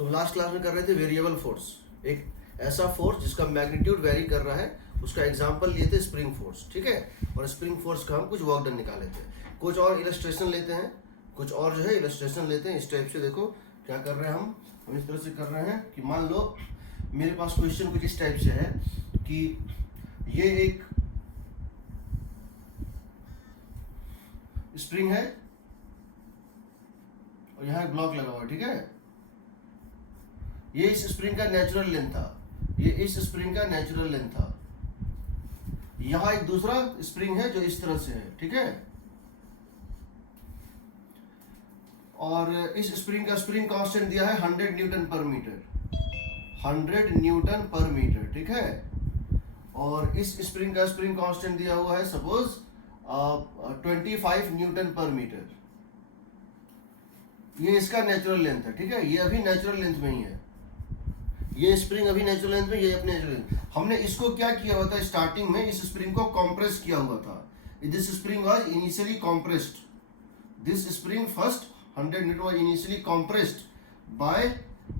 तो last class में कर रहे थे वेरिएबल फोर्स, एक ऐसा फोर्स जिसका मैग्नीट्यूड वेरी कर रहा है, उसका एग्जांपल लिए थे स्प्रिंग फोर्स, ठीक है। और स्प्रिंग फोर्स का हम कुछ वर्क डन निकाले थे। कुछ और इलस्ट्रेशन लेते हैं, कुछ और जो है इलस्ट्रेशन लेते हैं। इस टाइप से देखो क्या कर रहे हैं हम इस तरह से कर रहे हैं कि मान लो मेरे पास क्वेश्चन कुछ इस टाइप से है कि ये एक स्प्रिंग है और यहाँ एक ब्लॉक लगा हुआ है, ठीक है। ये इस स्प्रिंग का नेचुरल लेंथ था, ये इस स्प्रिंग का नेचुरल लेंथ था। यहाँ एक दूसरा स्प्रिंग है जो इस तरह से है, ठीक है। और इस स्प्रिंग का स्प्रिंग कांस्टेंट दिया है 100 न्यूटन पर मीटर, 100 न्यूटन पर मीटर, ठीक है। और इस स्प्रिंग का स्प्रिंग कांस्टेंट दिया हुआ है सपोज 25 न्यूटन पर मीटर। ये इसका नेचुरल लेंथ है, ठीक है। ये अभी नेचुरल लेंथ में ही है, ये स्प्रिंग अभी नेचुरल लेंथ में, ये अपने नेचुरल लेंथ। हमने इसको क्या किया हुआ था स्टार्टिंग में, इस स्प्रिंग को कॉम्प्रेस किया हुआ था। This spring was initially compressed, this spring first 100 newton was initially compressed by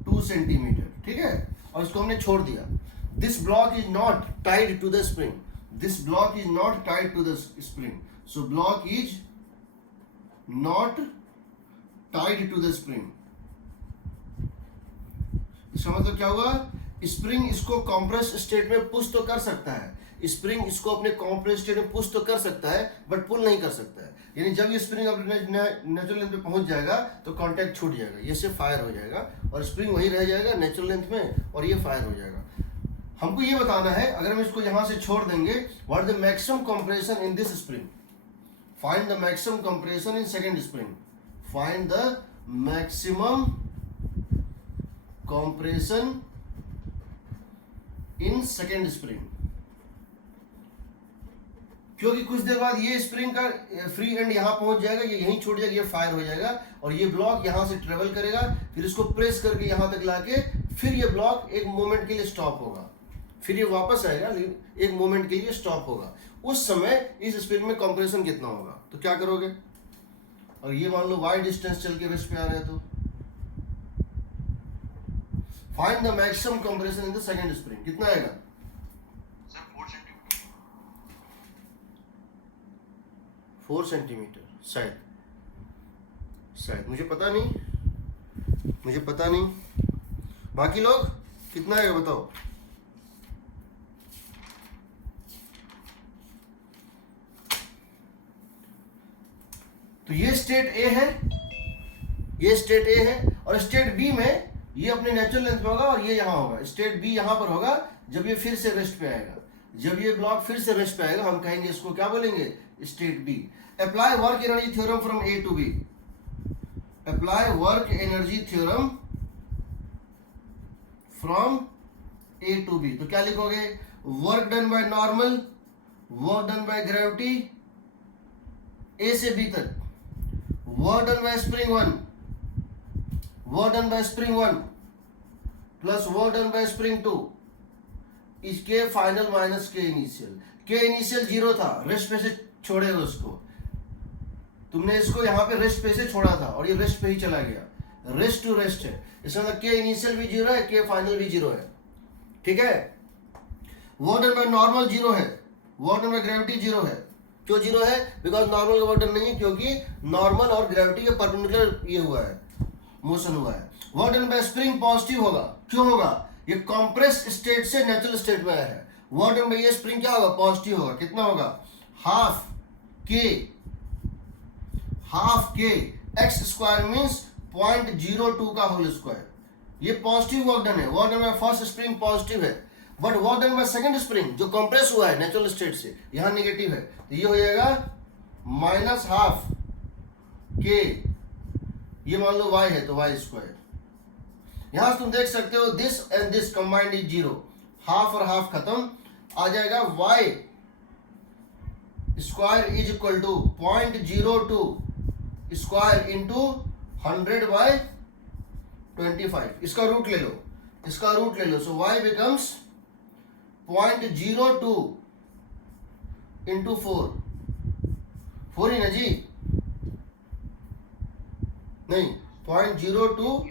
2 centimetre, ठीक है। और इसको हमने छोड़ दिया। This block is not tied to the spring, this block is not tied to the spring, so block is not tied to the spring. इसका मतलब क्या हुआ, स्प्रिंग इसको कॉम्प्रेस स्टेट में पुश तो कर सकता है, स्प्रिंग इसको अपने कॉम्प्रेस स्टेट में पुश तो कर सकता है बट पुल नहीं कर सकता है। यानी जब ये स्प्रिंग अपने नेचुरल लेंथ पे पहुंच जाएगा तो कांटेक्ट छूट जाएगा, ये से फायर हो जाएगा और स्प्रिंग वही रह जाएगा नेचुरल लेंथ में और ये फायर हो जाएगा। हमको ये बताना है अगर हम इसको यहां से छोड़ देंगे, what the maximum compression in this spring, find the maximum compression in second spring, find the maximum compression in second spring। क्योंकि कुछ देर बाद ये स्प्रिंग का फ्री एंड यहां पहुंच जाएगा, ये यहीं छूट जाएगा, ये फायर हो जाएगा और ये ब्लॉक यहां से ट्रेवल करेगा, फिर इसको प्रेस करके यहां तक लाके फिर ये ब्लॉक एक मोमेंट के लिए स्टॉप होगा, फिर ये वापस आएगा लेकिन एक मोमेंट के लिए स्टॉप होगा। उस समय इस स्प्रिंग में कंप्रेशन कितना होगा, तो क्या करोगे। और ये मान लो वाई डिस्टेंस चल के रेस्ट पे आ रहे हैं, तो find the maximum compression in the second spring, कितना आएगा सर 4 सेंटीमीटर शायद मुझे पता नहीं। बाकी लोग कितना आएगा बताओ। तो ये स्टेट ए है, ये स्टेट ए है और स्टेट बी में ये अपने नेचुरल लेंथ में होगा और ये यहाँ होगा। स्टेट बी यहाँ पर होगा जब ये फिर से रेस्ट पे आएगा, जब ये ब्लॉक फिर से रेस्ट पे आएगा हम कहेंगे इसको क्या बोलेंगे, state B. Apply work energy theorem from A to B, apply work energy theorem from A to B. तो क्या लिखोगे, work done by normal, work done by gravity A से बी तक, work done by spring 1, work done by spring 1 plus work done by spring 2 इसके final minus K initial. K initial 0 था, rest पे से छोड़े उसको, तुमने इसको यहाँ पे रेस्ट पे से छोड़ा था और ये रेस्ट पे ही चला गया, रेस्ट टू रेस्ट है। इसका मतलब के इनिशियल भी 0 है, के फाइनल भी 0 है, ठीक है। वर्क डन बाय नॉर्मल 0 है, वर्क डन बाय ग्रेविटी 0 है। क्यों 0 है, बिकॉज नॉर्मल का वर्क डन नहीं है, क्योंकि नॉर्मल और ग्रेविटी के परपेंडिकुलर ये हुआ है, मोशन हुआ है। Work done by spring positive होगा, क्यों होगा, ये कंप्रेस्ड स्टेट से नेचुरल स्टेट में आया है। वर्क डन बाय ये स्प्रिंग क्या होगा, पॉजिटिव होगा। कितना होगा, half K x square means 0.02 का होल स्क्वायर। ये पॉजिटिव वर्क डन है, work done by first spring positive है, but work done by second spring जो कंप्रेस हुआ है नेचुरल स्टेट से यहां नेगेटिव है, तो ये हो जाएगा -12 के, ये मान लो y है तो y स्क्वायर। यहां से तुम देख सकते हो this and this combined is 0, half और हाफ खत्म, आ जाएगा y square is equal to 0.02 square into 100/25। इसका रूट ले लो, सो y बिकम्स 0.02 इंटू 4 ही ना जी, नहीं 0.02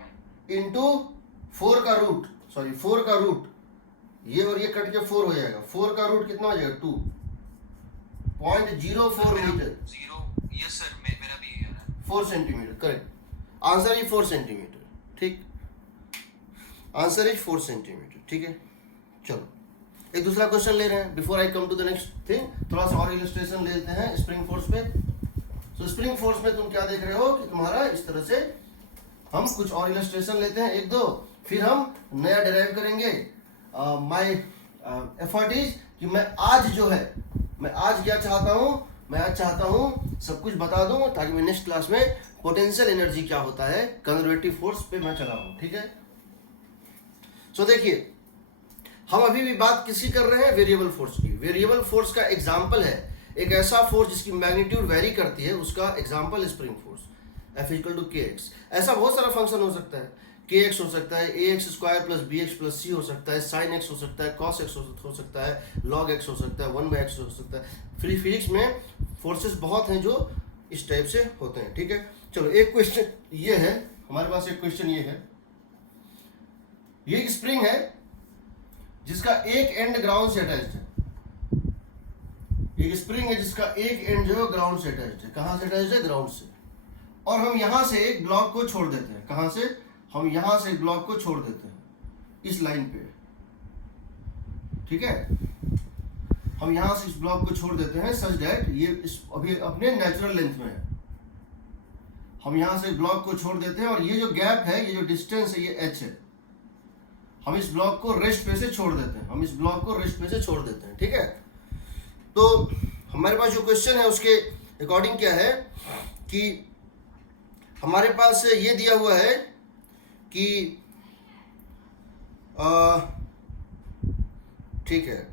इंटू 4 का रूट, सॉरी 4 का रूट, ये और ये कट के 4 हो जाएगा। 4 का रूट कितना हो जाएगा 2.04 मीटर। यस सर, मेरा भी ये आ रहा है 4 centimetre, correct. Answer is 4 centimetre, ठीक, आंसर इज 4 सेंटीमीटर, ठीक है। चलो एक दूसरा क्वेश्चन ले रहे हैं before I come to the next thing. थोड़ा सा और इलस्ट्रेशन ले लेते हैं स्प्रिंग फोर्स पे। सो स्प्रिंग फोर्स में तुम क्या देख रहे हो कि तुम्हारा इस तरह से, हम कुछ और इलस्ट्रेशन लेते हैं एक दो, फिर हम नया डिराइव करेंगे। माय एफर्ट इज कि मैं आज जो है, मैं आज क्या चाहता हूँ, मैं आज चाहता हूँ सब कुछ बता दूं ताकि मैं नेक्स्ट क्लास में पोटेंशियल एनर्जी क्या होता है कंजर्वेटिव फोर्स पे मैं चला हूँ, ठीक है। सो देखिए हम अभी भी बात किसकी कर रहे हैं, वेरिएबल फोर्स की। वेरिएबल फोर्स का एग्जांपल है एक ऐसा फोर्स जिसकी मैग्नीट्यूड वेरी करती है, उसका example spring force, F equal to kx। ऐसा बहुत सारा फंक्शन हो सकता है, kx हो सकता है, ax square plus bx plus c हो सकता है, sin x हो सकता है, cos x हो सकता है, log x हो सकता है, 1/x हो सकता है। फिजिक्स में फोर्सेस बहुत हैं जो इस टाइप से होते हैं, ठीक है। चलो एक क्वेश्चन ये है, हमारे पास एक क्वेश्चन ये है, ये एक स्प्रिंग है जिसका एक एंड ग्राउंड से अटैच्ड है। एक स्प्रिंग है जिसका एक एंड जो है ग्राउंड से अटैच्ड है। कहां से अटैच्ड है, ग्राउंड से। और हम यहां से एक ब्लॉक को छोड़ देते हैं, कहां से, हम यहां से एक ब्लॉक को छोड़ देते हैं इस लाइन पे, ठीक है। हम यहां से इस ब्लॉक को छोड़ देते हैं सच दैट ये अभी अपने नेचुरल लेंथ में है। हम यहां से ब्लॉक को छोड़ देते हैं और ये जो गैप है, ये जो डिस्टेंस है, ये h है। हम इस ब्लॉक को रेस्ट पे से छोड़ देते हैं, हम इस ब्लॉक को रेस्ट पे से छोड़ देते हैं, ठीक है। तो हमारे पास जो क्वेश्चन है उसके अकॉर्डिंग क्या है कि हमारे पास ये दिया हुआ है कि ठीक है,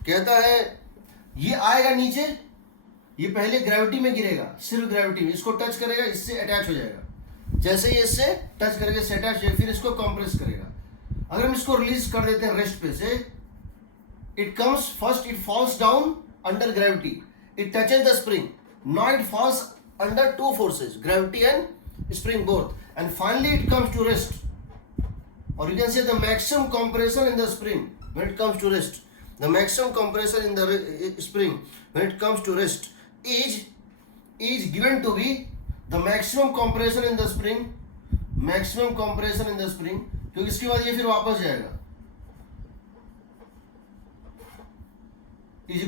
कहता है ये आएगा नीचे, ये पहले ग्रेविटी में गिरेगा, सिर्फ ग्रेविटी में, इसको टच करेगा, इससे अटैच हो जाएगा। जैसे ये इससे टच करके से अटैच हो, फिर इसको कंप्रेस करेगा। अगर हम इसको रिलीज कर देते हैं रेस्ट पे से, it comes first, it falls down under gravity, it touches the spring, now it falls under two forces, gravity and spring both, and finally it comes to rest. और you can say the maximum compression in the spring when it comes to rest, the maximum compression in the spring when it comes to rest is given to be the maximum compression in the spring, maximum compression in the spring, क्योंकि इसके बाद ये फिर वापस जाएगा, is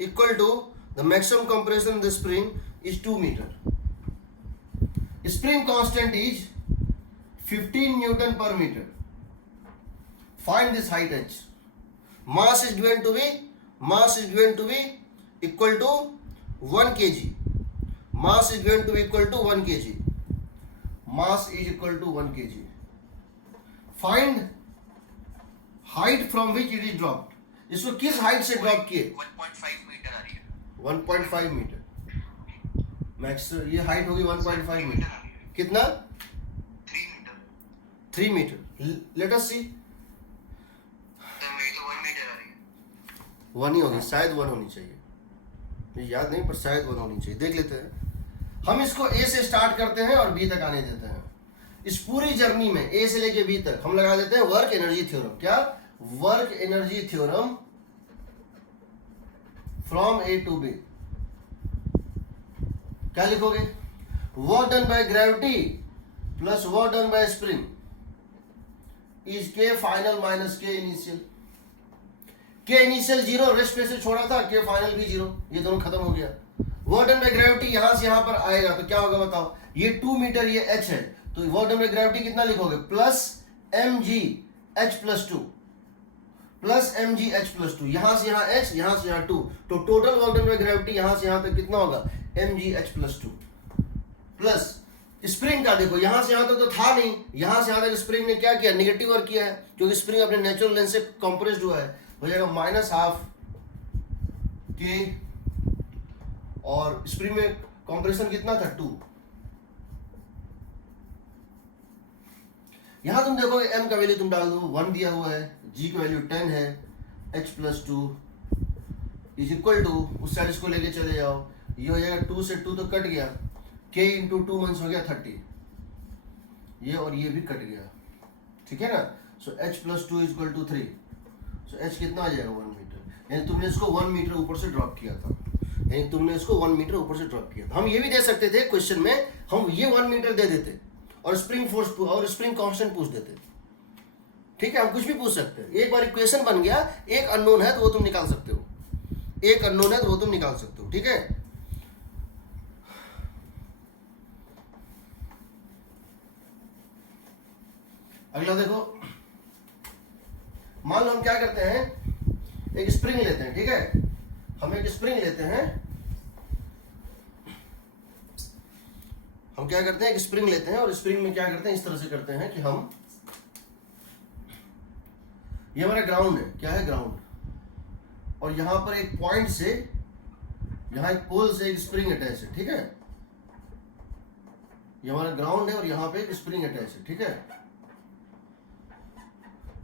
equal to the maximum compression in the spring is 2 meter. Spring constant is 15 Newton per meter. Find this height h. Mass is given to be equal to 1 kg. Mass is given to be equal to 1 kg. Mass is equal to 1 kg. Find height from which it is dropped. इसको किस height से drop किए? 1.5 metre आ रही है। 1.5 metre max, ये height होगी 1.5 metre. कितना? 3 metre. Let us सी। 1 ही होगी, शायद 1 होनी चाहिए, मुझे याद नहीं, पर शायद 1 होनी चाहिए। देख लेते हैं। हम इसको ए से स्टार्ट करते हैं और बी तक आने देते हैं। इस पूरी जर्नी में ए से लेके बी तक हम लगा देते हैं वर्क एनर्जी थ्योरम। क्या? Work energy theorem from A to B. क्या लिखोगे? Work done by gravity plus work done by spring is K final minus K initial. K initial 0, rest पे से छोड़ा था, के फाइनल भी 0, ये दोनों खत्म हो गया। वर्क डन बाय ग्रेविटी यहां से यहां पर आएगा तो क्या होगा बताओ? ये 2 मीटर, ये h है, तो वर्क डन बाय ग्रेविटी कितना लिखोगे? Plus mg h plus 2, plus mg h plus 2, यहां से यहां h, यहां से यहां 2, तो total work done by gravity यहां से यहां तक कितना होगा? mg h plus 2। Plus spring का देखो, यहां से यहां तक तो था नहीं, यहां से यहां तक स्प्रिंग ने क्या किया? नेगेटिव वर्क किया है, क्योंकि स्प्रिंग अपने नेचुरल लेंथ से कंप्रेस्ड हुआ है, हो जाएगा -12 के, और स्प्रिंग में कंप्रेशन कितना था? 2। यहां तुम देखोगे m का वैल्यू तुम डाल दो, 1 दिया हुआ है, g की वैल्यू 10 है, h plus 2 is equal to, उस साइड इसको लेके चले जाओ, ये हो जाएगा 2 से 2 तो कट गया, k इंटू 2 मंस हो गया 30, ये और ये भी कट गया, ठीक है ना। So h plus 2 is equal to 3, so h कितना आ जाएगा 1 मीटर, यानी तुमने इसको 1 मीटर ऊपर से ड्रॉप किया था, यानी तुमने इसको 1 मीटर ऊपर से ड्रॉप किया था। हम ये भी दे सकते थे क्वेश्चन में, हम ये 1 मीटर दे देते और स्प्रिंग फोर्स और स्प्रिंग कांस्टेंट पूछ देते, ठीक है, हम कुछ भी पूछ सकते हैं। एक बार इक्वेशन बन गया, एक अननोन है तो वो तुम निकाल सकते हो, एक अननोन है तो वो तुम निकाल सकते हो, ठीक है। अगला देखो, मान लो हम क्या करते हैं, एक स्प्रिंग लेते हैं, ठीक है, हम एक स्प्रिंग लेते हैं, हम क्या करते हैं, एक स्प्रिंग लेते हैं और स्प्रिंग में क्या करते हैं, इस तरह से करते हैं कि हम, ये हमारा ग्राउंड है, क्या है ग्राउंड, और यहां पर एक पॉइंट से, यहां एक पोल से एक स्प्रिंग अटैच है, ठीक है, ये हमारा ग्राउंड है और यहां पे एक स्प्रिंग अटैच है, ठीक है,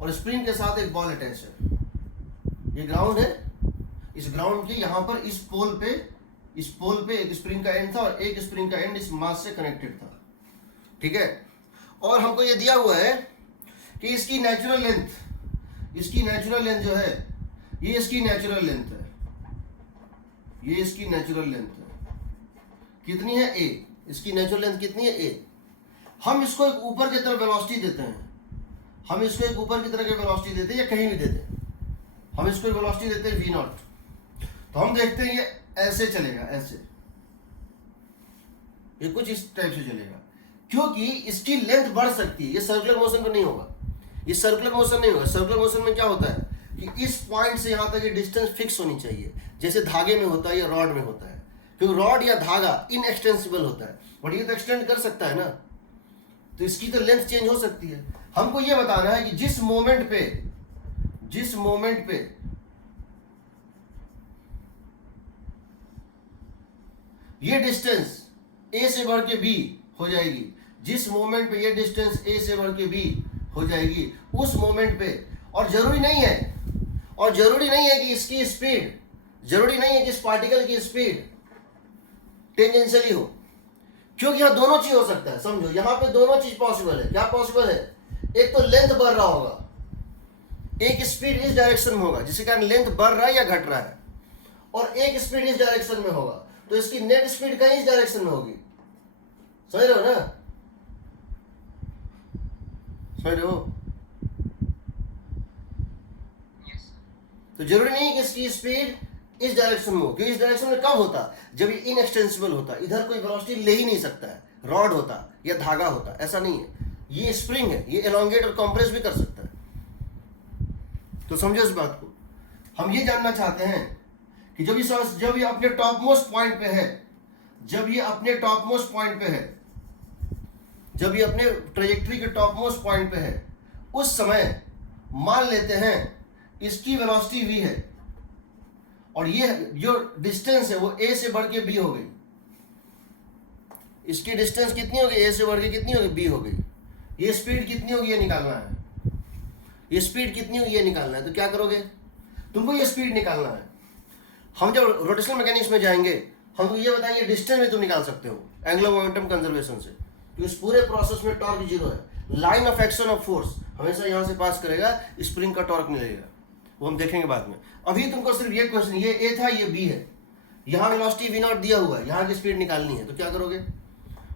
और स्प्रिंग के साथ एक बॉल अटैच है, ये ग्राउंड है, इस ग्राउंड के यहां पर इस पोल पे एक स्प्रिंग का एंड था और एक स्प्रिंग का एंड इस मास से कनेक्टेड था, ठीक है, और हमको ये दिया हुआ है कि इसकी नेचुरल लेंथ जो है, ये इसकी नेचुरल लेंथ है, ये इसकी नेचुरल लेंथ है, कितनी है a, इसकी नेचुरल लेंथ कितनी है a। हम इसको एक ऊपर की तरफ वेलोसिटी देते हैं, हम इसको एक ऊपर की तरह की वेलोसिटी देते हैं या कहीं भी देते हैं, हम इसको एक वेलोसिटी देते हैं v0, तो हम देखते हैं ये ऐसे चलेगा, ऐसे, ये कुछ इस टाइप से चलेगा, क्योंकि इसकी लेंथ बढ़ सकती है, ये सर्कुलर मोशन में नहीं होगा, ये सर्कुलर मोशन नहीं होगा। सर्कुलर मोशन में क्या होता है कि इस पॉइंट से यहां तक ये डिस्टेंस फिक्स होनी चाहिए, जैसे धागे में होता है या रॉड में होता है, क्योंकि रॉड या धागा इनएक्सटेंसिबल होता है, बट ये तो एक्सटेंड कर सकता है ना, तो इसकी तो लेंथ चेंज हो सकती है। हमको ये बताना है कि जिस मोमेंट पे ये डिस्टेंस a से बढ़ के b हो जाएगी, जिस मोमेंट पे ये डिस्टेंस a से बढ़ के b हो जाएगी, उस मोमेंट पे, और जरूरी नहीं है कि इसकी स्पीड, जरूरी नहीं है कि इस पार्टिकल की स्पीड टेंजेंशियली हो, क्योंकि यहां दोनों चीज हो सकता है, समझो यहां पे दोनों चीज पॉसिबल है। क्या पॉसिबल है, एक तो लेंथ बढ़ रहा होगा, एक स्पीड इस डायरेक्शन में होगा जिसके कारण लेंथ बढ़ रहा है या घट रहा है, और एक स्पीड इस डायरेक्शन में होगा, तो इसकी नेट स्पीड कहीं इस डायरेक्शन में होगी, समझ रहे हो ना, समझ रहे हो। तो जरूरी नहीं है कि इसकी स्पीड इस डायरेक्शन में हो, क्योंकि इस डायरेक्शन में कब होता, जब ये इनएक्सटेंसिबल होता, इधर कोई वेलोसिटी ले ही नहीं सकता है, रॉड होता या धागा होता, ऐसा नहीं है, ये स्प्रिंग है, ये एलोंगेट और कंप्रेस भी कर सकता है। तो समझो इस बात को, हम ये जानना चाहते हैं कि जब ये अपने टॉप मोस्ट पॉइंट पे है, जब ये अपने ट्रेजेक्टरी के टॉप मोस्ट पॉइंट पे है, उस समय मान लेते हैं इसकी वेलोसिटी v है, और ये जो डिस्टेंस है वो a से बढ़ के b हो गई, इसकी डिस्टेंस कितनी होगी, a से बढ़ के कितनी होगी, b हो गई। ये स्पीड कितनी होगी ये निकालना है, ये स्पीड कितनी होगी ये निकालना है। तो क्या करोगे, तुमको ये स्पीड निकालना है। हम जब रोटेशनल मैकेनिक्स में जाएंगे, हमको ये बताएंगे डिस्टेंस भी तुम निकाल सकते हो एंगुलर मोमेंटम कंजर्वेशन से, क्योंकि इस पूरे प्रोसेस में टॉर्क जीरो है, line of action of force हमेशा यहाँ से पास करेगा, स्प्रिंग का टॉर्क मिलेगा, वो हम देखेंगे बाद में। अभी तुमको सिर्फ ये क्वेश्चन, ये ए था ये बी है, यहाँ वेलोसिटी v0 दिया हुआ है, यहाँ की स्पीड निकालनी है, तो क्या करोगे,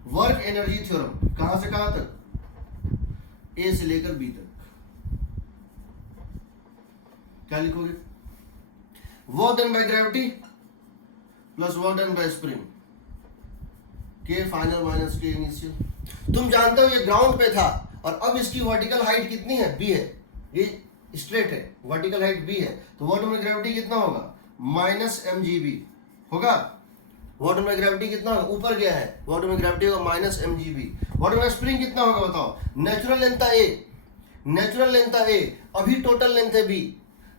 वर्क एनर्जी थ्योरम, कहाँ से कहाँ तक, ए से लेकर बी तक, क्या लिखोगे, work done by gravity plus work done by spring, के फाइनल माइनस के इनिशियल। तुम जानते हो ये ग्राउंड पे था और अब इसकी वर्टिकल हाइट कितनी है, बी है, ये स्ट्रेट है, वर्टिकल हाइट बी है, तो वर्क डन बाय ग्रेविटी कितना होगा, माइनस mgb होगा। वर्क डन बाय ग्रेविटी कितना होगा, ऊपर गया है, वर्क डन बाय ग्रेविटी होगा minus mgb। Work done by spring कितना होगा बताओ, नेचुरल लेंथ था a, नेचुरल लेंथ था a, अभी टोटल लेंथ है b,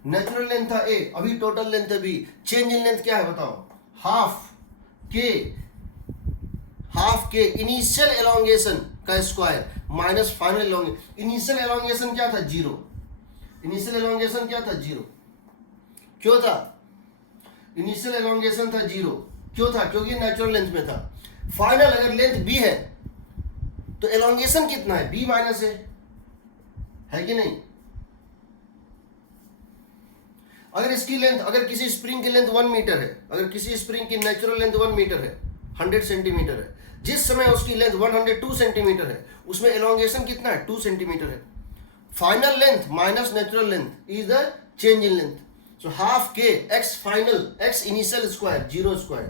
नेचुरल लेंथ था a, अभी टोटल लेंथ है b, चेंज इन लेंथ क्या है बताओ, हाफ के इनिशियल एलोंगेशन का square minus final elongation. Initial elongation क्या था, जीरो, इनिशियल एलोंगेशन क्या था, जीरो, क्यों था, इनिशियल एलोंगेशन था जीरो, क्यों था? क्योंकि नेचुरल लेंथ में था। फाइनल अगर लेंथ b है तो एलोंगेशन कितना है? b माइनस है कि नहीं? अगर इसकी लेंथ, अगर किसी स्प्रिंग की लेंथ 1 मीटर है, अगर किसी स्प्रिंग की नेचुरल लेंथ 1 मीटर है, 100 सेंटीमीटर है, जिस समय उसकी लेंथ 102 सेंटीमीटर है, उसमें एलोंगेशन कितना है? 2 सेंटीमीटर है। Final length minus natural length is the change in length. So half k x final x initial square 0 square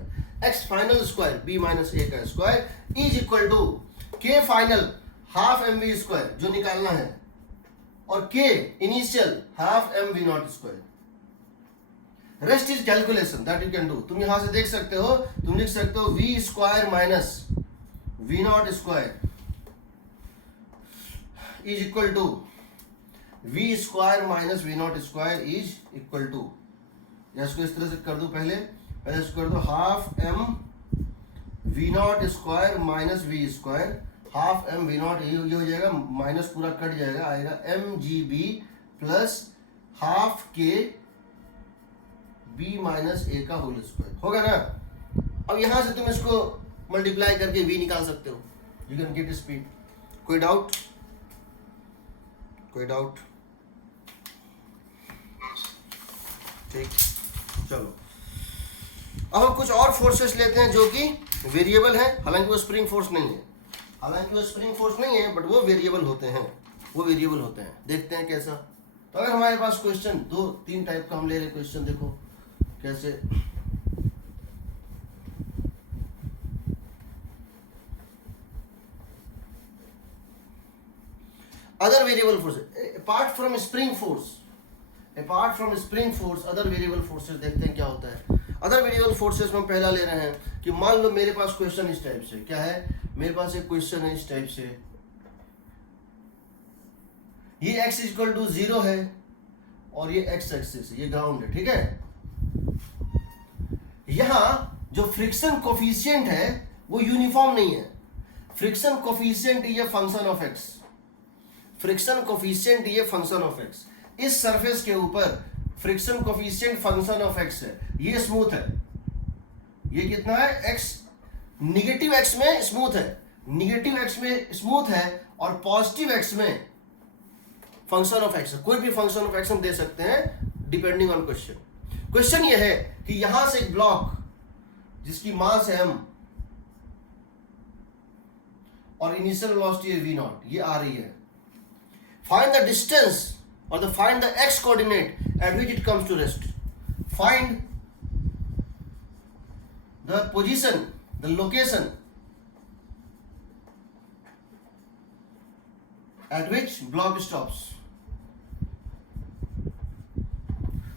x final square b minus a का square is equal to k final half mv square जो निकालना है और k initial half mv naught square. Rest is calculation that you can do. तुम यहां से देख सकते हो, तुम लिख सकते हो v square minus v naught square is equal to v square minus v naught square is equal to, या इसको इस तरह से कर दो, पहले इसको कर दो half M v naught square minus v square, half M v naught ये हो जाएगा, माइनस पूरा कट जाएगा, आएगा m g b plus half k b minus a का होल स्क्वायर, होगा ना? अब यहां से तुम इसको मल्टीप्लाई करके वी निकाल सकते हो, यू कैन गेट स्पीड. कोई डाउट? कोई डाउट? ठीक, चलो अब हम कुछ और फोर्सेस लेते हैं जो कि वेरिएबल है, हालांकि वो स्प्रिंग फोर्स नहीं है, बट वो वेरिएबल होते हैं, देखते हैं कैसा. तो अगर हमारे पास क्वेश्चन 2-3 टाइप का हम ले रहे क्वेश्चन, देखो कैसे. Other variable force apart from spring force, other variable forces देखते हैं क्या होता है. अदर वेरिएबल फोर्सेस में हम पहला ले रहे हैं कि मान लो मेरे पास क्वेश्चन इस टाइप से, क्या है, मेरे पास एक क्वेश्चन है इस टाइप से, ये x इक्वल टू 0 है और ये x एक्सिस, ये ग्राउंड है, ठीक है. यहां जो फ्रिक्शन कोफिशिएंट है वो यूनिफॉर्म नहीं है. फ्रिक्शन कोफिशिएंट ये function of x, friction coefficient ये फंक्शन ऑफ x. इस सरफेस के ऊपर friction coefficient function of x है, ये स्मूथ है, ये कितना है, x निगेटिव x में स्मूथ है, निगेटिव x में स्मूथ है और पॉजिटिव x में फंक्शन ऑफ x है. कोई भी फंक्शन ऑफ x हम दे सकते हैं डिपेंडिंग ऑन क्वेश्चन. क्वेश्चन ये है कि यहां से एक ब्लॉक जिसकी मास है m और इनिशियल वेलोसिटी है v नॉट, ये आ रही है. Find the distance or find the x coordinate at which it comes to rest. Find the position, the location at which block stops.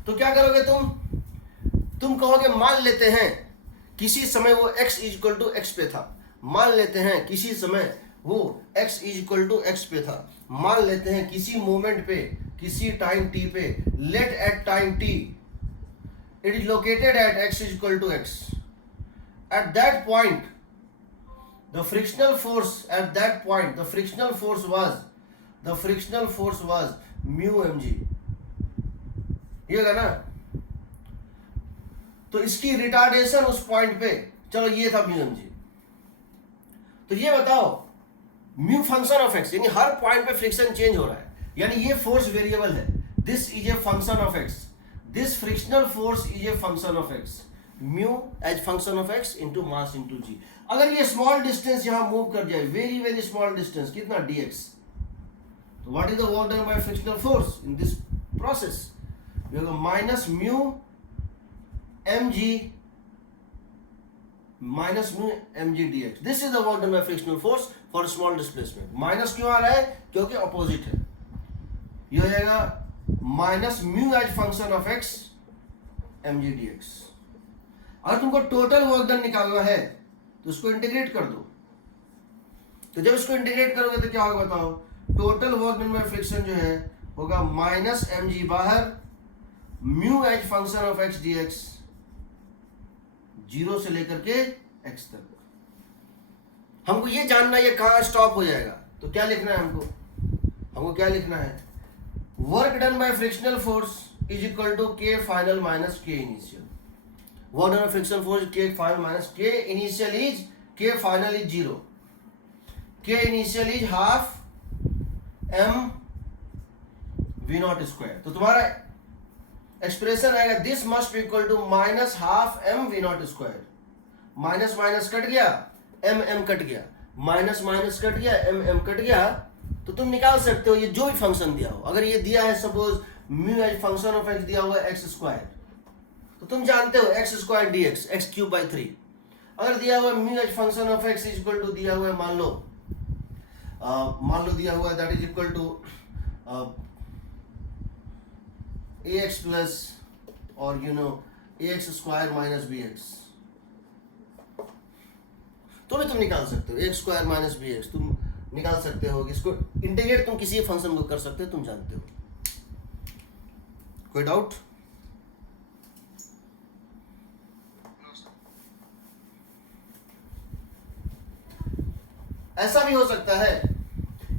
तो क्या करोगे तुम कहोगे मान लेते हैं किसी समय वो x इक्वल टू x पे था, मान लेते हैं किसी समय वो x इक्वल टू x पे था, मान लेते हैं किसी मोमेंट पे, किसी टाइम t पे, let at time t it is located at x equal to x. At that point the frictional force was mu mg. ये होगा ना. तो इसकी रिटार्डेशन उस पॉइंट पे, चलो ये था mu mg. तो ये बताओ म्यू फंक्शन ऑफ एक्स, यानी हर पॉइंट पे फ्रिक्शन चेंज हो रहा है, यानी ये फोर्स वेरिएबल है. This is a function of x, this frictional force is a function of x, mu as function of x into mass into g. अगर ये स्मॉल डिस्टेंस यहां मूव कर जाए, वेरी वेरी स्मॉल डिस्टेंस, कितना, dx, तो what is the work done by frictional force in this process? ये होगा minus mu mg minus mu mg dx. This is the work done by frictional force for small displacement. Minus क्यों आ रहा है? क्योंकि opposite है. ये हो जाएगा minus mu as function of x mg dx. अगर तुमको टोटल वर्क डन निकालना है तो इसको इंटीग्रेट कर दो. तो जब इसको इंटीग्रेट करोगे तो क्या होगा बताओ? Total work done by friction जो है होगा माइनस mg बाहर, mu as function of x dx, 0 से लेकर के x तक. हमको ये जानना है ये कहाँ स्टॉप हो जाएगा, तो क्या लिखना है हमको क्या लिखना है? Work done by frictional force is equal to k final minus k initial. Work done by friction force K final minus K initial is K final is 0, K initial is half m v naught square. तो तुम्हारा expression आएगा this must equal to minus half m v naught square. Minus minus cut गया, m cut गया, minus minus cut गया, m cut गया। तो तुम निकाल सकते हो ये जो भी फंक्शन दिया हो। अगर ये दिया है suppose mu as function of x दिया हुआ है x स्क्वायर, तो तुम जानते हो x square dx x cube by 3। अगर दिया हुआ mu as function of x is equal to दिया हुआ है मान लो दिया हुआ है that is equal to ax plus और ax स्क्वायर माइनस bx, तो भी तुम निकाल सकते हो। x स्क्वायर माइनस bx तुम निकाल सकते हो। इसको इंटीग्रेट तुम किसी फंक्शन को कर सकते हो, तुम जानते हो। कोई डाउट? ऐसा भी हो सकता है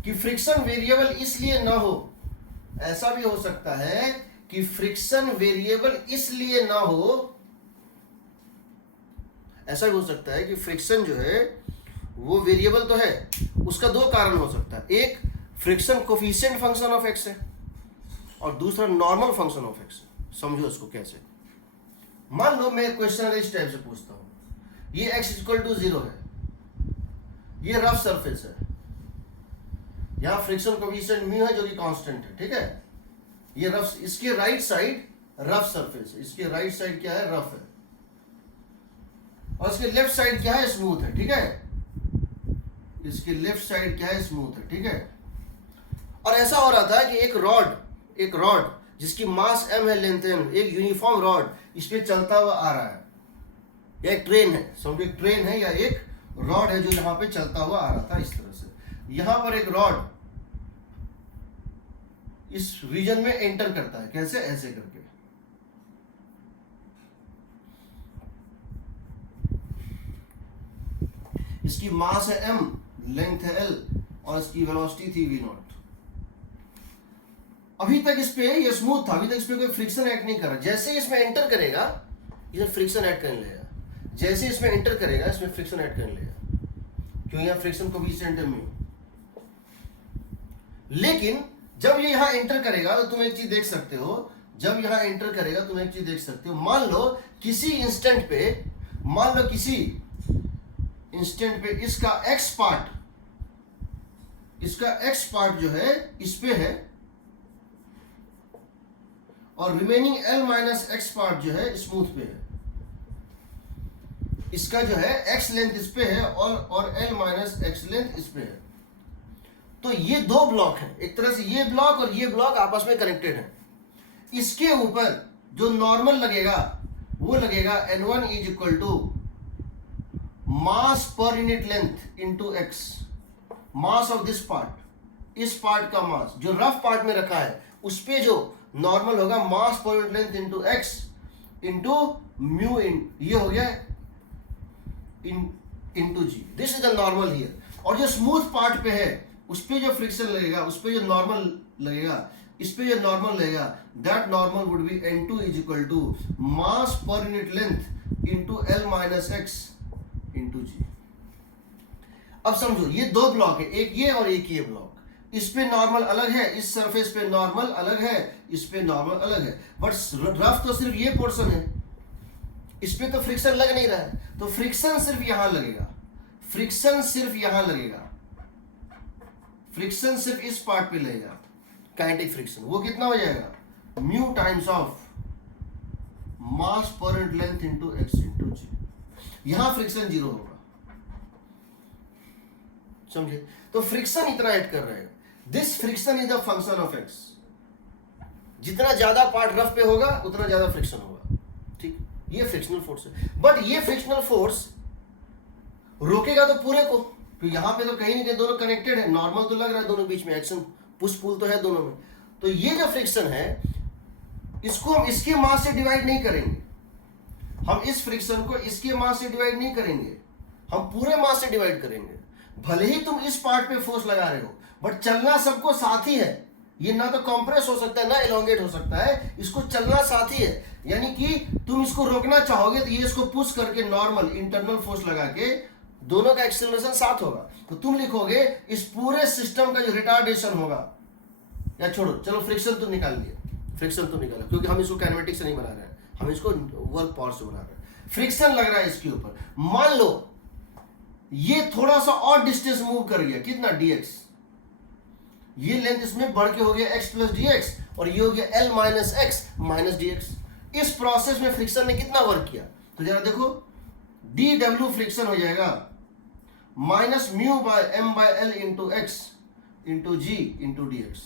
कि फ्रिक्शन वेरिएबल इसलिए ना हो, ऐसा भी हो सकता है कि फ्रिक्शन वेरिएबल इसलिए ना हो, ऐसा भी हो सकता है कि फ्रिक्शन जो है वो वेरिएबल तो है, उसका दो कारण हो सकता है। एक friction coefficient function of x है और दूसरा नॉर्मल फंक्शन ऑफ एक्स है। समझो इसको कैसे। मान लो मैं क्वेश्चन इस टाइप से पूछता हूं, ये x इक्वल टू 0 है, ये रफ सरफेस है, यहां फ्रिक्शन कोफिशिएंट म्यू है जो कि कांस्टेंट है, ठीक है। ये रफ, इसके राइट साइड रफ सरफेस है, इसके राइट साइड क्या है, रफ है, और इसके लेफ्ट साइड क्या है, स्मूथ है, ठीक है। इसके लेफ्ट साइड क्या है, स्मूथ है, ठीक है। और ऐसा हो रहा था कि एक रॉड जिसकी मास m है, लेंथ m, एक यूनिफॉर्म रॉड इस पे चलता हुआ आ रहा है, या एक ट्रेन है, समझो एक ट्रेन है या एक रॉड है जो यहाँ पे चलता हुआ आ रहा था इस तरह से। यहां पर एक रॉड इस रीजन में एंटर करता है, कैसे, ऐसे करके। इसकी मास है m, लेंथ है l और इसकी वेलोसिटी थी v नॉट। अभी तक इस पे ये स्मूथ था, अभी तक इस पे कोई फ्रिक्शन ऐड नहीं कर रहा। जैसे इसमें एंटर करेगा ये फ्रिक्शन ऐड करने लगेगा, जैसे इसमें एंटर करेगा इसमें फ्रिक्शन ऐड करने लगेगा, क्यों, यहाँ फ्रिक्शन कोफिशिएंट है म्यू। लेकिन जब ये यहाँ एंटर करेगा तो तुम एक चीज देख सकते हो, जब यहाँ एंटर करेगा तुम एक चीज देख सकते हो। मान लो किसी इंस्टेंट पे इसका x पार्ट जो है इस पे है और remaining l minus x part जो है स्मूथ पे है। इसका जो है x लेंथ इस पे है और l माइनस x लेंथ इस पे है। तो ये दो ब्लॉक हैं, एक तरह से ये ब्लॉक और ये ब्लॉक आपस में कनेक्टेड है। इसके ऊपर जो नॉर्मल लगेगा वो लगेगा n1 is equal to mass per unit length into x, mass of this part, इस पार्ट का मास जो रफ पार्ट में रखा है उस पे जो नॉर्मल होगा mass per unit length into x into mu इन, ये हो गया into g। This is the normal here. और जो स्मूथ पार्ट पे है उस पे जो फ्रिक्शन लगेगा, उस पे जो नॉर्मल लगेगा, इस पे जो नॉर्मल लगेगा, that normal would be n2 is equal to mass per unit length into l minus x into g। अब समझो ये दो ब्लॉक है, एक ये और एक ये ब्लॉक। इस पे नॉर्मल अलग है, इस सरफेस पे नॉर्मल अलग है, इस पे नॉर्मल अलग है, बट रफ तो सिर्फ ये पोर्शन है, इस पे तो फ्रिक्शन लग नहीं रहा है। तो फ्रिक्शन सिर्फ यहां लगेगा, फ्रिक्शन सिर्फ यहां लगेगा, फ्रिक्शन सिर्फ इस पार्ट पे लगेगा, काइनेटिक फ्रिक्शन। वो कितना हो जाएगा, mu times of mass per unit length into x into g। यहां फ्रिक्शन 0 होगा, समझे। तो फ्रिक्शन इतना ऐड कर रहे हैं। This friction is the function of x। जितना ज्यादा पार्ट रफ पे होगा उतना ज्यादा फ्रिक्शन होगा, ठीक। ये फ्रिक्शनल फोर्स है, बट ये फ्रिक्शनल फोर्स रोकेगा तो पूरे को, क्योंकि यहाँ पे तो कहीं नहीं कहीं दोनों कनेक्टेड है, नॉर्मल तो लग रहा है दोनों बीच में, एक्शन पुश पुल तो है दोनों में। तो ये जो फ्रिक्शन है इसको हम इसके मास से डिवाइड नहीं करेंगे, हम इस फ्रिक्शन को इसके मास से डिवाइड नहीं करेंगे, हम पूरे मास से डिवाइड करेंगे। भले ही तुम इस पार्ट पे फोर्स लगा रहे हो बट चलना सबको साथ ही है, ये ना तो कॉम्प्रेस हो सकता है ना एलोंगेट हो सकता है, इसको चलना साथ ही है। यानी कि तुम इसको रोकना चाहोगे तो ये इसको पुश करके नॉर्मल इंटरनल फोर्स लगा के दोनों का एक्सेलरेशन साथ होगा। तो तुम लिखोगे इस पूरे सिस्टम का जो रिटार्डेशन होगा, या छोड़ो चलो फ्रिक्शन तो निकाल लिया, फ्रिक्शन तो निकाला क्योंकि हम इसको काइनेमेटिक से नहीं बना रहे हैं, हम इसको वर्क पावर से बना रहे हैं। फ्रिक्शन लग रहा है इसके ऊपर, मान लो ये थोड़ा सा और डिस्टेंस मूव कर गया, कितना dx, ये लेंथ इसमें बढ़ के हो गया x प्लस dx और ये हो गया l minus x minus dx। इस प्रोसेस में फ्रिक्शन ने कितना वर्क किया, तो जरा देखो dw फ्रिक्शन हो जाएगा minus mu by m by L into x into g into dx।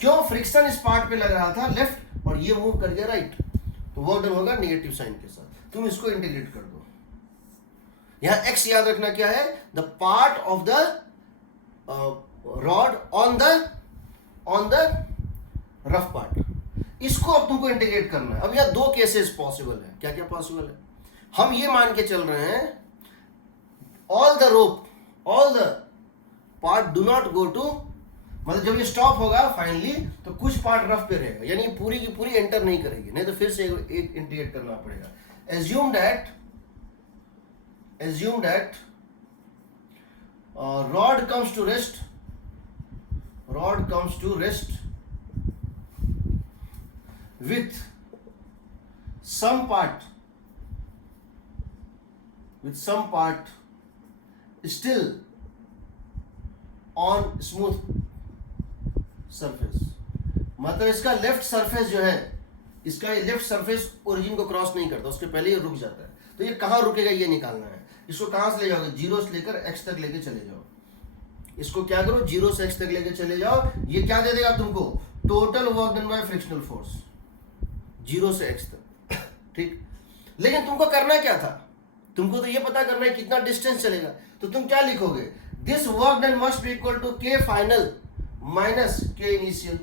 क्यों, फ्रिक्शन इस पार्ट पे लग रहा था लेफ्ट और ये मूव कर गया राइट, तो वर्क डन होगा नेगेटिव साइन के साथ। तुम इसको इंटीग्रेट कर दो। यहां x याद रखना क्या है, the part of the rod on the rough part. इसको अब तुमको इंटीग्रेट करना है। अब यह दो केसेस पॉसिबल है। क्या क्या पॉसिबल है, हम ये मान के चल रहे हैं all the rope, all the part do not go to, मतलब जब ये स्टॉप होगा फाइनली तो कुछ पार्ट रफ पे रहेगा, यानी पूरी की पूरी एंटर नहीं करेगी, नहीं तो फिर से एक इंटीग्रेट करना पड़ेगा। Assume that rod comes to rest with some part still on smooth surface। मतलब इसका लेफ्ट सरफेस जो है, इसका ये लेफ्ट सरफेस ओरिजिन को क्रॉस नहीं करता, उसके पहले ये रुक जाता है। तो ये कहाँ रुकेगा ये निकालना है। इसको कहाँ से ले जाओगे, जीरो से लेकर x तक लेके चले जाओ। इसको क्या करो, जीरो से x तक लेके चले जाओ। ये क्या दे देगा तुमको, total work done by frictional force zero से x तक, ठीक। लेकिन तुमको करना क्या था, तुमको तो ये पता करना है कितना डिस्टेंस चलेगा। तो तुम क्या लिखोगे, this work done must be equal to k final minus k initial.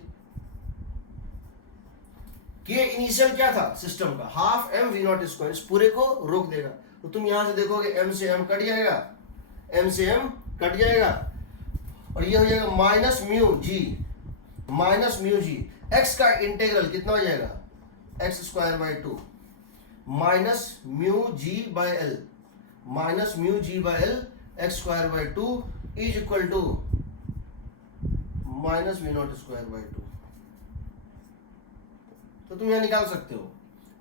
k initial क्या था सिस्टम का, half m v naught square, इस पूरे को रोक देगा। तो तुम यहां से देखोगे m से m कट जाएगा, m से m कट जाएगा और ये हो जाएगा माइनस म्यू जी। x का इंटीग्रल कितना हो जाएगा, x square by 2 minus mu g by L, minus mu g by L x square by 2 is equal to minus v naught square by 2। तो तुम यहां निकाल सकते हो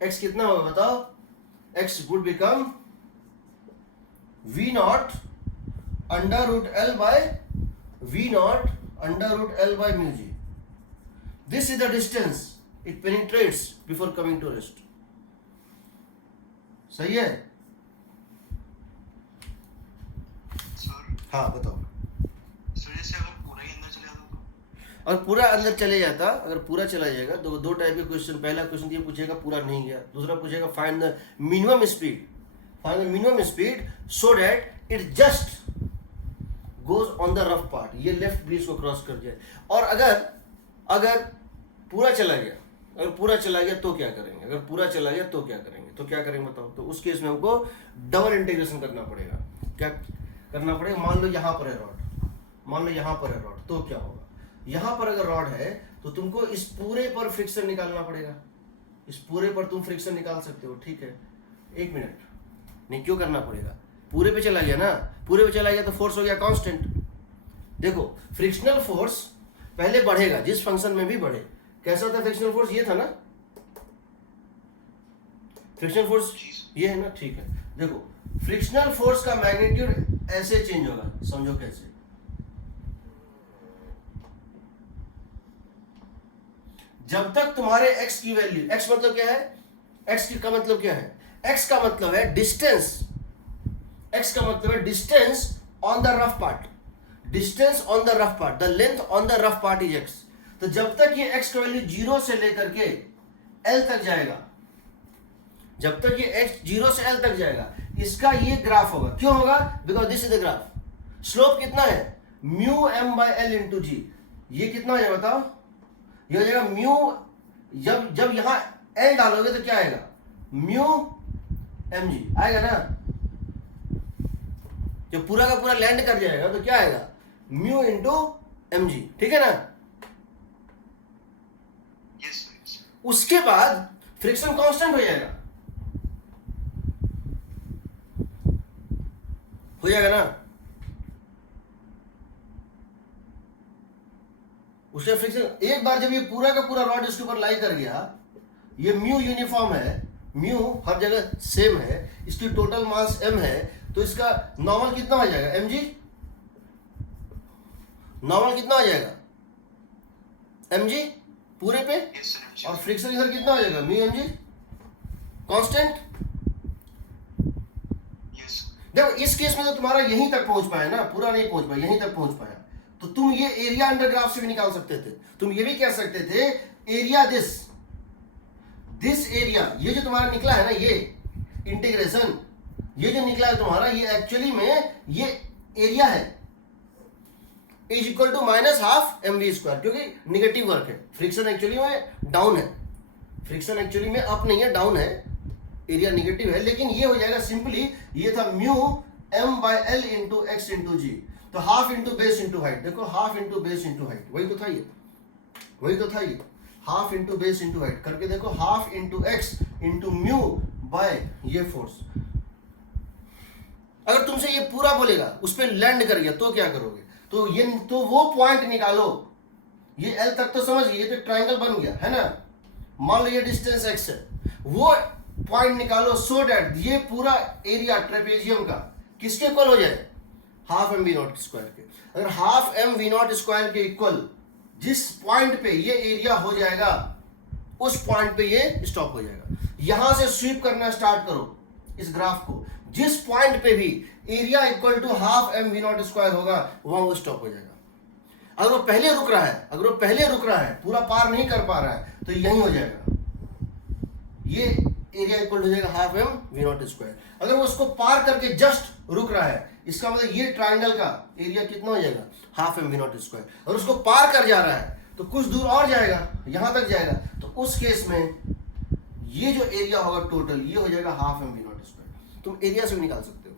x कितना होगा बताओ, x would become v naught under root L by mu g. This is the distance it penetrates before coming to rest. सही है, सर हाँ बताओ। सर जैसे अगर पूरा ही अंदर चले जाता तो, और पूरा अंदर चले जाता, अगर पूरा चला जाएगा तो दो टाइप के क्वेश्चन, पहला क्वेश्चन ये पूछेगा पूरा नहीं गया, दूसरा पूछेगा find the minimum speed so that it just goes on the rough part, ये लेफ्ट ब्रिज को क्रॉस कर जाए। और अगर पूरा चला गया, तो क्या करेंगे, अगर पूरा चला गया तो क्या करेंगे, तो क्या करेंगे बताओ। तो उस केस में हमको डबल इंटीग्रेशन करना पड़ेगा। क्या करना पड़ेगा, मान लो यहाँ पर है रॉड, तो क्या होगा, यहाँ पर अगर रॉड है तो तुमको इस पूरे पर फ्रिक्शन निकालना पड़ेगा। इस पूरे पर तुम फ्रिक्शन निकाल सकते हो, ठीक है। एक मिनट, नहीं क्यों करना पड़ेगा, पूरे पे चला गया ना, पूरे पे चला गया तो फोर्स हो गया कांस्टेंट। देखो फ्रिक्शनल फोर्स पहले बढ़ेगा, जिस फंक्शन में भी बढ़े। कैसा था फ्रिक्शनल फोर्स, ये था ना, फ्रिक्शनल फोर्स ये है ना, ठीक है। देखो फ्रिक्शनल फोर्स का मैग्नीट्यूड ऐसे चेंज होगा, समझो कैसे। जब तक तुम्हारे x की वैल्यू, x मतलब क्या है, x का मतलब क्या है, x का मतलब है distance, on the rough part, the length on the rough part is x। तो जब तक ये x का वैल्यू 0 से लेकर के l तक जाएगा, जब तक ये x 0 से l तक जाएगा, इसका ये ग्राफ होगा। क्यों होगा, because this is the graph. Slope कितना है, mu m by L into g. ये कितना हो जाएगा बताओ, ये हो जाएगा म्यू, जब यहां l डालोगे तो क्या आएगा, म्यू एम जी आएगा ना। जब पूरा का पूरा लैंड कर जाएगा तो क्या आएगा, म्यू इंटू एम जी, ठीक है ना। उसके बाद फ्रिक्शन कांस्टेंट हो जाएगा, हो जाएगा ना। उसके फ्रिक्शन एक बार जब ये पूरा का पूरा रॉड इसके ऊपर लाई कर गया, ये म्यू यूनिफॉर्म है, म्यू हर जगह सेम है, इसकी टोटल मास m है, तो इसका नॉर्मल कितना हो जाएगा mg, नॉर्मल कितना हो जाएगा mg पूरे पे, यस सर और फ्रिक्शन इधर कितना हो जाएगा म्यू mg कांस्टेंट। यस देखो इस केस में तो तुम्हारा यहीं तक पहुंच पाया ना, पूरा नहीं पहुंच पाया, यहीं तक पहुंच पाया, तो तुम ये एरिया अंडर ग्राफ से भी निकाल सकते थे। तुम ये भी कह सकते थे एरिया दिस एरिया, ये जो तुम्हारा निकला है ना, ये इंटीग्रेशन, ये जो निकला है तुम्हारा, ये एक्चुअली में ये एरिया है, is equal to minus half mv square, क्योंकि निगेटिव वर्क है। फ्रिक्शन एक्चुअली में डाउन है, फ्रिक्शन एक्चुअली में अप नहीं है, डाउन है, एरिया निगेटिव है, लेकिन ये हो जाएगा सिंपली, ये था mu m by L into x into g, तो half into base into height, देखो half into base into height, वही तो था ये, वही तो था ये, half into base into height करके देखो, half into x into mu by ये फोर्स। अगर तुमसे ये पूरा बोलेगा उस पर लैंड कर गया तो क्या करोगे, तो ये तो वो पॉइंट निकालो, ये एल तक तो समझ गए, ये तो ट्रायंगल बन गया है ना, मान लो ये डिस्टेंस एक्स है, वो पॉइंट निकालो सो डैट ये पूरा एरिया ट्रेपेजियम का किसके इक्वल हो जाए, half M v naught square के। अगर half M v naught square के इक्वल जिस पॉइंट पे ये एरिया हो जाएगा, उस पॉइंट पे ये स्टॉप हो जाएगा। यहां से स्वीप करना स्टार्ट करो इस ग्राफ को, जिस पॉइंट पे भी area equal to half M v naught square होगा वहां वो स्टॉप हो जाएगा। अगर वो पहले रुक रहा है, अगर वो पहले रुक रहा है, पूरा पार नहीं कर पा रहा है, तो यही हो जाएगा, ये एरिया इक्वल हो जाएगा half M v naught square. अगर वो उसको पार करके जस्ट रुक रहा है, इसका मतलब ये ट्राइंगल का एरिया कितना हो जाएगा, half M v naught square. और उसको पार कर जा रहा है तो कुछ दूर और जाएगा, यहां तक जाएगा, तो उस केस में ये जो एरिया होगा टोटल, ये हो जाएगा half M v naught square. तुम एरिया से भी निकाल सकते हो।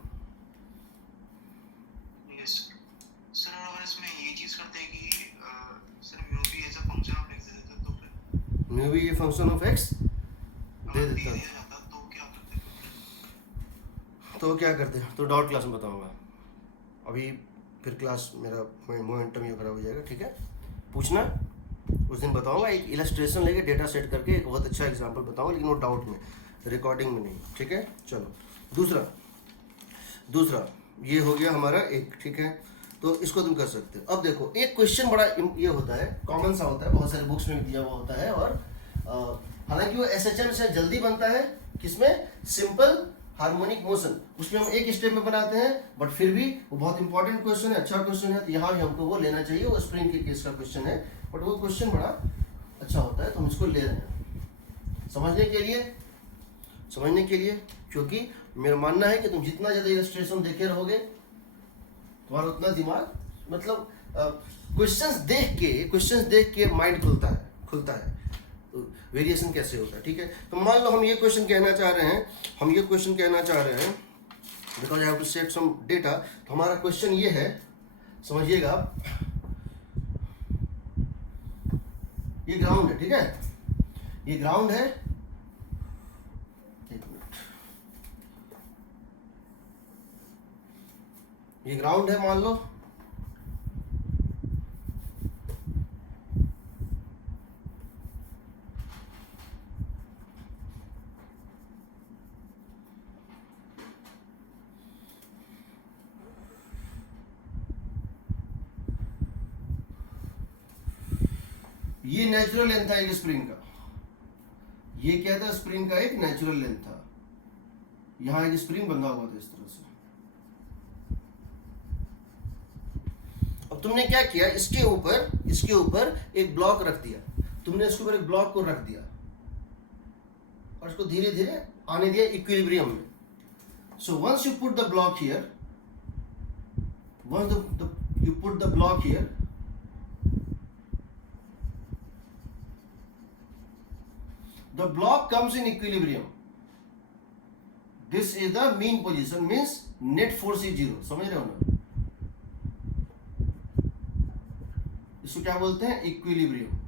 यस सर, अगर इसमें ये चीज करते हैं कि सर म्यू भी as a function of x दे देते तो फिर म्यू भी ये फंक्शन ऑफ एक्स दे अगर देता दिया है, जाता तो क्या करते हैं? तो क्या करते हैं, तो डाउट क्लास में बताऊंगा, अभी फिर क्लास मेरा मोमेंटम ये खराब हो जाएगा, ठीक है, पूछना उस दिन बताऊंगा, एक इलस्ट्रेशन लेके डेटा सेट करके एक बहुत अच्छा एग्जांपल बताऊंगा, लेकिन वो डाउट में, रिकॉर्डिंग में नहीं, ठीक है। चलो दूसरा ये हो गया हमारा एक, ठीक है, तो इसको तुम कर सकते हो। अब देखो एक क्वेश्चन बड़ा ये होता है, कॉमन सा होता है, बहुत सारे बुक्स में दिया हुआ होता है, और हालांकि वो एसएचएम से जल्दी बनता है, किसमें, सिंपल हार्मोनिक मोशन, उसमें हम एक स्टेप में बनाते हैं, बट फिर भी वो बहुत इंपॉर्टेंट क्वेश्चन है, अच्छा क्वेश्चन है, तो यहाँ भी हमको वो लेना चाहिए, वो स्प्रिंग के केस का क्वेश्चन है, बट वो क्वेश्चन बड़ा अच्छा होता है, तो हम इसको ले रहे हैं समझने के लिए, क्योंकि मेरा मानना है कि तुम जितना ज़्यादा इलस्ट्रेशन देखे रहोगे, तुम्हारा उतना दिमाग, मतलब क्वेश्चंस देख के माइंड खुलता है, तो वेरिएशन कैसे होता है, ठीक है। तो मान लो हम ये क्वेश्चन कहना चाह रहे हैं, because I have to set some data, तो हमारा क्वेश्चन ये है, समझिएगा, ये ग्राउंड है, ठीक है, ये ग्राउंड है, एक मिनट, ये ग्राउंड है मान लो, ये नेचुरल लेंथ था एक स्प्रिंग का, ये क्या था, स्प्रिंग का एक नेचुरल लेंथ था, यहां एक स्प्रिंग बंधा हुआ था इस तरह से। अब तुमने क्या किया, इसके ऊपर एक ब्लॉक रख दिया, तुमने इसके ऊपर एक ब्लॉक को रख दिया और इसको धीरे धीरे आने दिया इक्विलिब्रियम में। So once you put the block here, you put the block here, the block comes in equilibrium, this is the mean position, means net force is 0, समझ रहे हो ना, इसको क्या बोलते हैं, इक्विलिब्रियम।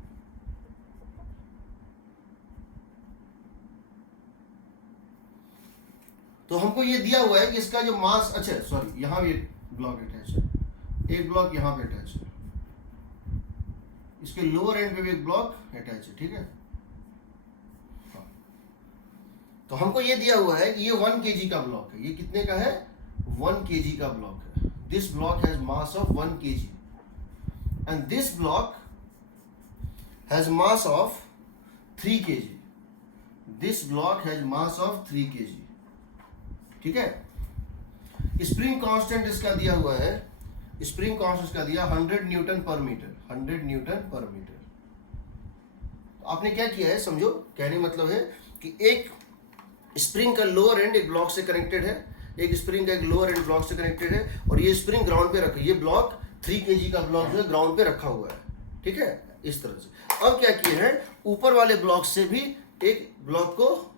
तो हमको ये दिया हुआ है कि इसका जो मास, अच्छा सॉरी, यहाँ भी एक ब्लॉक अटैच है, एक ब्लॉक यहाँ पे अटैच है, इसके लोअर एंड पे भी एक ब्लॉक अटैच है, ठीक है। हाँ। तो हमको ये दिया हुआ है कि ये 1 kg का ब्लॉक है। ये कितने का है? 1 kg का ब्लॉक है। This block has mass of 1 kg and this block has mass of 3 kg। This block has mass of 3 kg, ठीक है। स्प्रिंग कांस्टेंट इसका दिया हुआ है, स्प्रिंग कांस्टेंट इसका दिया 100 न्यूटन पर मीटर, 100 न्यूटन पर मीटर। तो आपने क्या किया है समझो, कहने मतलब है कि एक स्प्रिंग का लोअर एंड एक ब्लॉक से कनेक्टेड है, एक स्प्रिंग का एक लोअर एंड ब्लॉक से कनेक्टेड है, और ये स्प्रिंग ग्राउंड पे रखा है। ये ब्लॉक 3 kg का ब्लॉक जो है ग्राउंड पे रखा हुआ है, ठीक है, इस तरह से। अब क्या किया है, ऊपर वाले ब्लॉक से भी एक ब्लॉक को,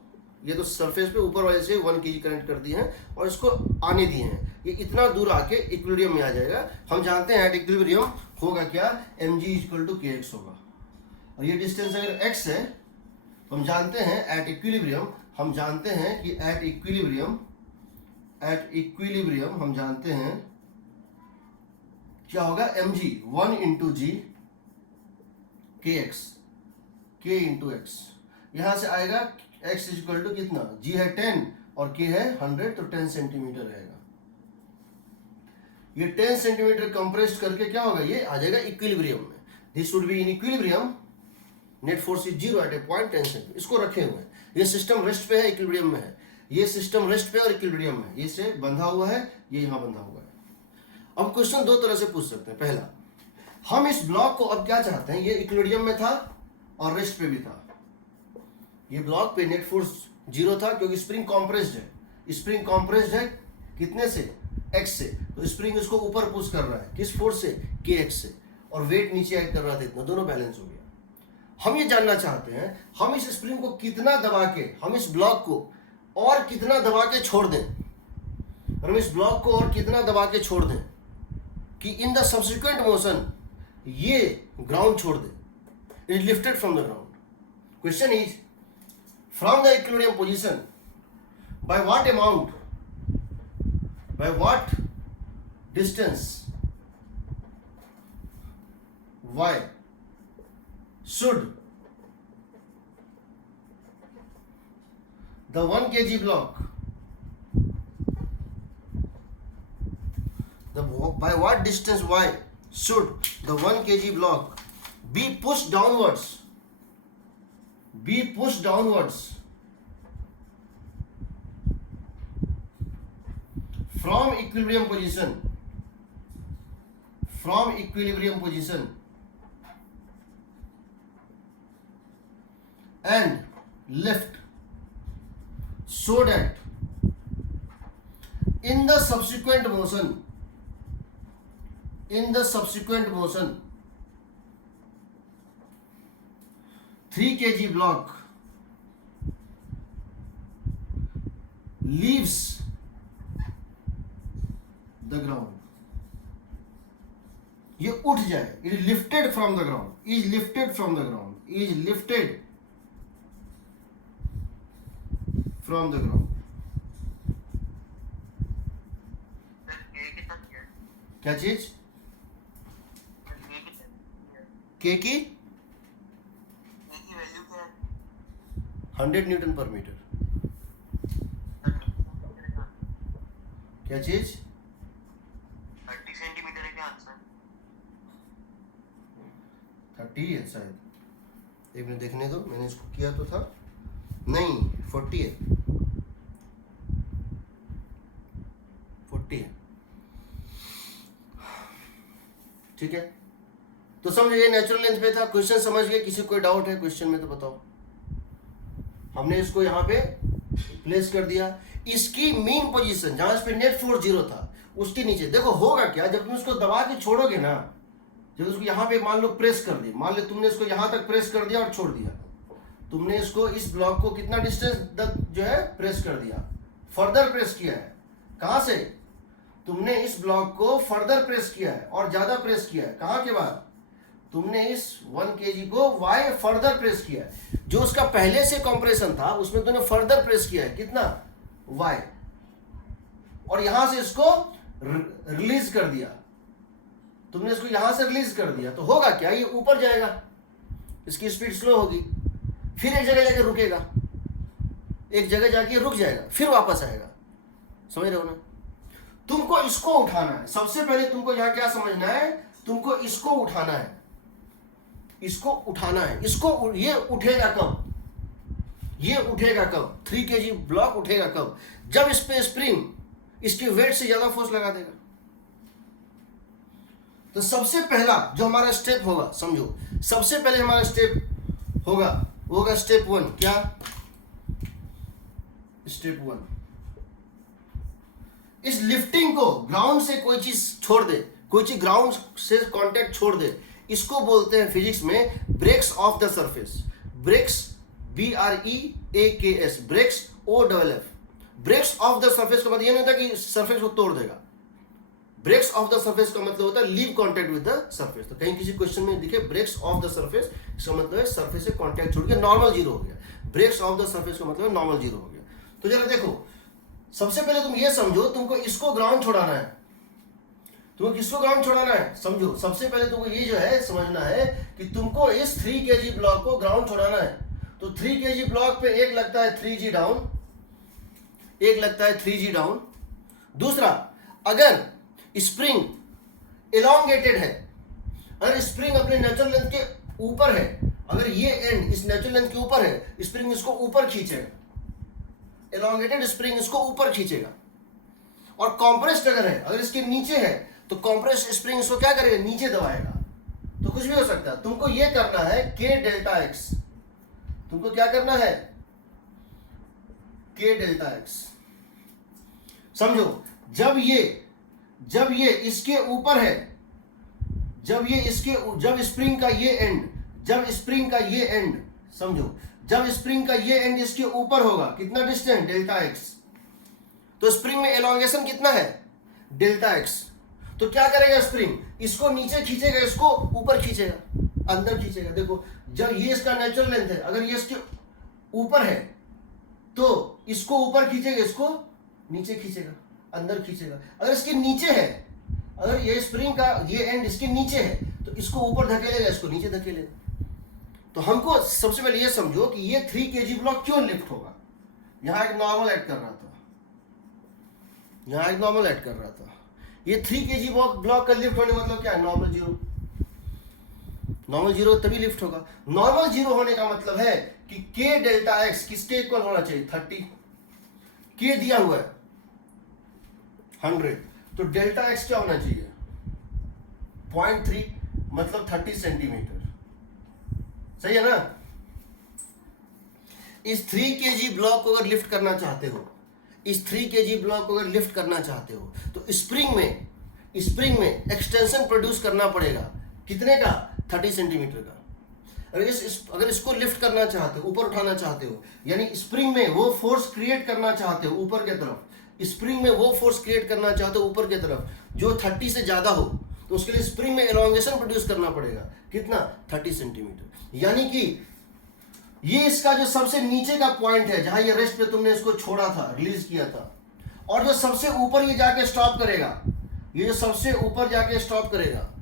ये तो सरफेस पे ऊपर वाले से 1 kg कनेक्ट कर दिए हैं और इसको आने दिए हैं। ये इतना दूर आके इक्विलिब्रियम में आ जाएगा। हम जानते हैं एट इक्विलिब्रियम होगा क्या, mg = kx होगा। और ये डिस्टेंस अगर x है तो हम जानते हैं एट इक्विलिब्रियम, हम जानते हैं कि एट इक्विलिब्रियम हम जानते हैं क्या होगा, mg 1 × g kx, k × x। यहां से आएगा x = कितना, g है 10 और k है 100, तो 10 सेंटीमीटर रहेगा। ये 10 सेंटीमीटर कंप्रेस्ड करके क्या होगा, ये आ जाएगा इक्विलिब्रियम में। This would be in equilibrium, net force is 0 at a point 10 centimetre. इसको रखे हुए हैं, ये सिस्टम रेस्ट पे है, इक्विलिब्रियम में है। ये सिस्टम रेस्ट पे और इक्विलिब्रियम में, ये से बंधा हुआ है, ये यहाँ बंधा हुआ है। अब क्वेश्चन दो तरह से पूछ सकते हैं। पहला, हम इस ब्लॉक को अब क्या चाहते हैं, ये इक्विलिब्रियम में था और रेस्ट पे भी था। ये ब्लॉक पे नेट फोर्स 0 था क्योंकि स्प्रिंग कॉम्प्रेस्ड है। स्प्रिंग कॉम्प्रेस्ड है कितने से, x से, तो स्प्रिंग इसको ऊपर पुश कर रहा है, किस फोर्स से, kx से, और वेट नीचे ऐड कर रहा था, इतना, दोनों बैलेंस हो गया। हम ये जानना चाहते हैं, हम इस स्प्रिंग को कितना दबा के, हम इस ब्लॉक को और कितना दबा के छोड़ दें, हम इस ब्लॉक को और कितना दबा के छोड़ दें कि इन द सब्सिक्वेंट मोशन ये ग्राउंड छोड़ दे, it is lifted from the ground. Question is, from the equilibrium position by what amount, by what distance y should the 1 kg block, by what distance y should the 1 kg block be pushed downwards, from equilibrium position and lift so that in the subsequent motion 3 kg block leaves the ground, ये उठ जाए, it is lifted from the ground, is lifted from the ground, is lifted from the ground। क्या चीज, k की 100 Newton पर metre. क्या चीज, 30 centimetre है क्या आंसर? 30 है शायद, एक मिनट देखने दो, मैंने इसको किया तो था, नहीं 40 है, 40 है, ठीक है। तो समझो ये नेचुरल लेंथ पे था। क्वेश्चन समझ गए, किसी को कोई डाउट है क्वेश्चन में तो बताओ। हमने इसको यहाँ पे प्लेस कर दिया, इसकी मीन पोजीशन जहां इस पे नेट फोर्स 0 था उसके नीचे। देखो होगा क्या, जब तुम इसको दबा के छोड़ोगे ना, जब उसको यहाँ पे मान लो प्रेस कर दी, मान लो तुमने इसको यहाँ तक प्रेस कर दिया और छोड़ दिया, तुमने इसको इस ब्लॉक को कितना डिस्टेंस जो है प्रेस कर दिया, फर्दर प्रेस किया है। कहाँ से, तुमने इस ब्लॉक को फर्दर प्रेस किया है और ज्यादा प्रेस किया है। कहाँ के बाद, तुमने इस 1 kg को y फर्दर प्रेस किया है। जो उसका पहले से कंप्रेशन था उसमें तुमने फर्दर प्रेस किया है, कितना, y। और यहां से इसको रिलीज कर दिया, तुमने इसको यहां से रिलीज कर दिया, तो होगा क्या, ये ऊपर जाएगा, इसकी स्पीड स्लो होगी, फिर एक जगह जाके रुकेगा, एक जगह जाके रुक जाएगा, फिर वापस आएगा। समझ रहे हो ना? तुमको इसको उठाना है। सबसे पहले तुमको यहां क्या समझना है, तुमको इसको उठाना है, इसको उठाना है। इसको ये उठेगा कब, ये उठेगा कब, 3 kg ब्लॉक उठेगा कब, जब इस पे स्प्रिंग इसके वेट से ज्यादा फोर्स लगा देगा। तो सबसे पहला जो हमारा स्टेप होगा, समझो, सबसे पहले हमारा स्टेप होगा वो होगा स्टेप 1। क्या स्टेप 1? इस लिफ्टिंग को ग्राउंड से कोई चीज छोड़ दे, कोई चीज ग्राउंड से कांटेक्ट छोड़ दे, इसको बोलते हैं फिजिक्स में breaks off the surface. Breaks, BREAKS, breaks OFF। Breaks off the surface का मतलब ये नहीं होता कि सरफेस को तोड़ देगा। ब्रेक्स ऑफ द सरफेस का मतलब होता है leave contact with the surface. तो कहीं किसी क्वेश्चन में दिखे ब्रेक्स ऑफ द सरफेस, इसका मतलब है सरफेस से कांटेक्ट छोड़ के नॉर्मल जीरो हो गया। ब्रेक्स ऑफ द सरफेस का मतलब नॉर्मल जीरो हो गया। तो जरा देखो, सबसे पहले तुम ये समझो, तुमको इसको ग्राउंड छोड़ाना है। तुमको किसको ग्राउंड छोड़ाना है, समझो। सबसे पहले तुमको ये जो है समझना है कि तुमको इस 3 kg ब्लॉक को ग्राउंड छोड़ाना है। तो 3 kg ब्लॉक पे एक लगता है 3G डाउन, एक लगता है 3G डाउन। दूसरा, अगर स्प्रिंग एलोंगेटेड है, अगर स्प्रिंग अपने नेचुरल लेंथ के ऊपर है, अगर ये एंड इस नेचुरल लेंथ के ऊपर है, स्प्रिंग इसको ऊपर खींचेगा, एलोंगेटेड स्प्रिंग इसको ऊपर खींचेगा। और कॉम्प्रेस्ड अगर है, अगर इसके नीचे है, तो कॉम्प्रेस्ड स्प्रिंग इसको क्या करेगा, नीचे दबाएगा। तो कुछ भी हो सकता है। तुमको ये करना है K डेल्टा X, तुमको क्या करना है, K डेल्टा X। समझो, जब ये इसके ऊपर है, जब स्प्रिंग का ये एंड, जब स्प्रिंग का ये एंड, समझो, जब स्प्रिंग का ये एंड इसके ऊपर होगा, कितना डिस्टेंस, डेल्टा X। तो स्प्रिंग में एलोंगेशन कितना है, डेल्टा X। तो क्या करेगा स्प्रिंग, इसको नीचे खींचेगा, इसको ऊपर खींचेगा, अंदर खींचेगा। देखो, जब ये इसका नेचुरल लेंथ है, अगर ये इसके ऊपर है तो इसको ऊपर खींचेगा, इसको नीचे खींचेगा, अंदर खींचेगा। अगर इसके नीचे है, अगर ये स्प्रिंग का ये एंड इसके नीचे है, तो इसको ऊपर धकेलेगा, इसको नीचे धकेलेगा। तो हमको सबसे पहले ये समझो कि ये 3 kg ब्लॉक क्यों लिफ्ट होगा। यहां एक नॉर्मल ऐड कर रहा था, यहां एक नॉर्मल ऐड कर रहा था। ये 3 kg ब्लॉक का लिफ्ट होने मतलब क्या है, नॉर्मल जीरो। नॉर्मल जीरो तभी लिफ्ट होगा। नॉर्मल जीरो होने का मतलब है कि K डेल्टा X किसके इक्वल होना चाहिए, 30। K दिया हुआ है 100, तो डेल्टा X क्या होना चाहिए, 0.3, मतलब 30 सेंटीमीटर। सही है ना? इस 3 kg ब्लॉक को अगर लिफ्ट करना चाहते हो, इस 3 kg ब्लॉक को अगर लिफ्ट करना चाहते हो, तो स्प्रिंग में एक्सटेंशन प्रोड्यूस करना पड़ेगा, कितने का, 30 सेंटीमीटर का। अगर इसको लिफ्ट करना चाहते हो, ऊपर उठाना चाहते हो, यानी स्प्रिंग में वो फोर्स क्रिएट करना चाहते हो ऊपर की तरफ, स्प्रिंग में वो फोर्स क्रिएट करना चाहते हो ऊपर की तरफ जो 30 से ज्यादा हो, तो उसके लिए स्प्रिंग में एलोंगेशन प्रोड्यूस करना पड़ेगा, कितना, 30 सेंटीमीटर। यानी कि ये इसका जो सबसे नीचे का पॉइंट है, जहां ये रेस्ट पे तुमने इसको छोड़ा था, रिलीज किया था, और जो सबसे ऊपर ये जाके स्टॉप करेगा, ये जो सबसे ऊपर जाके स्टॉप करेगा,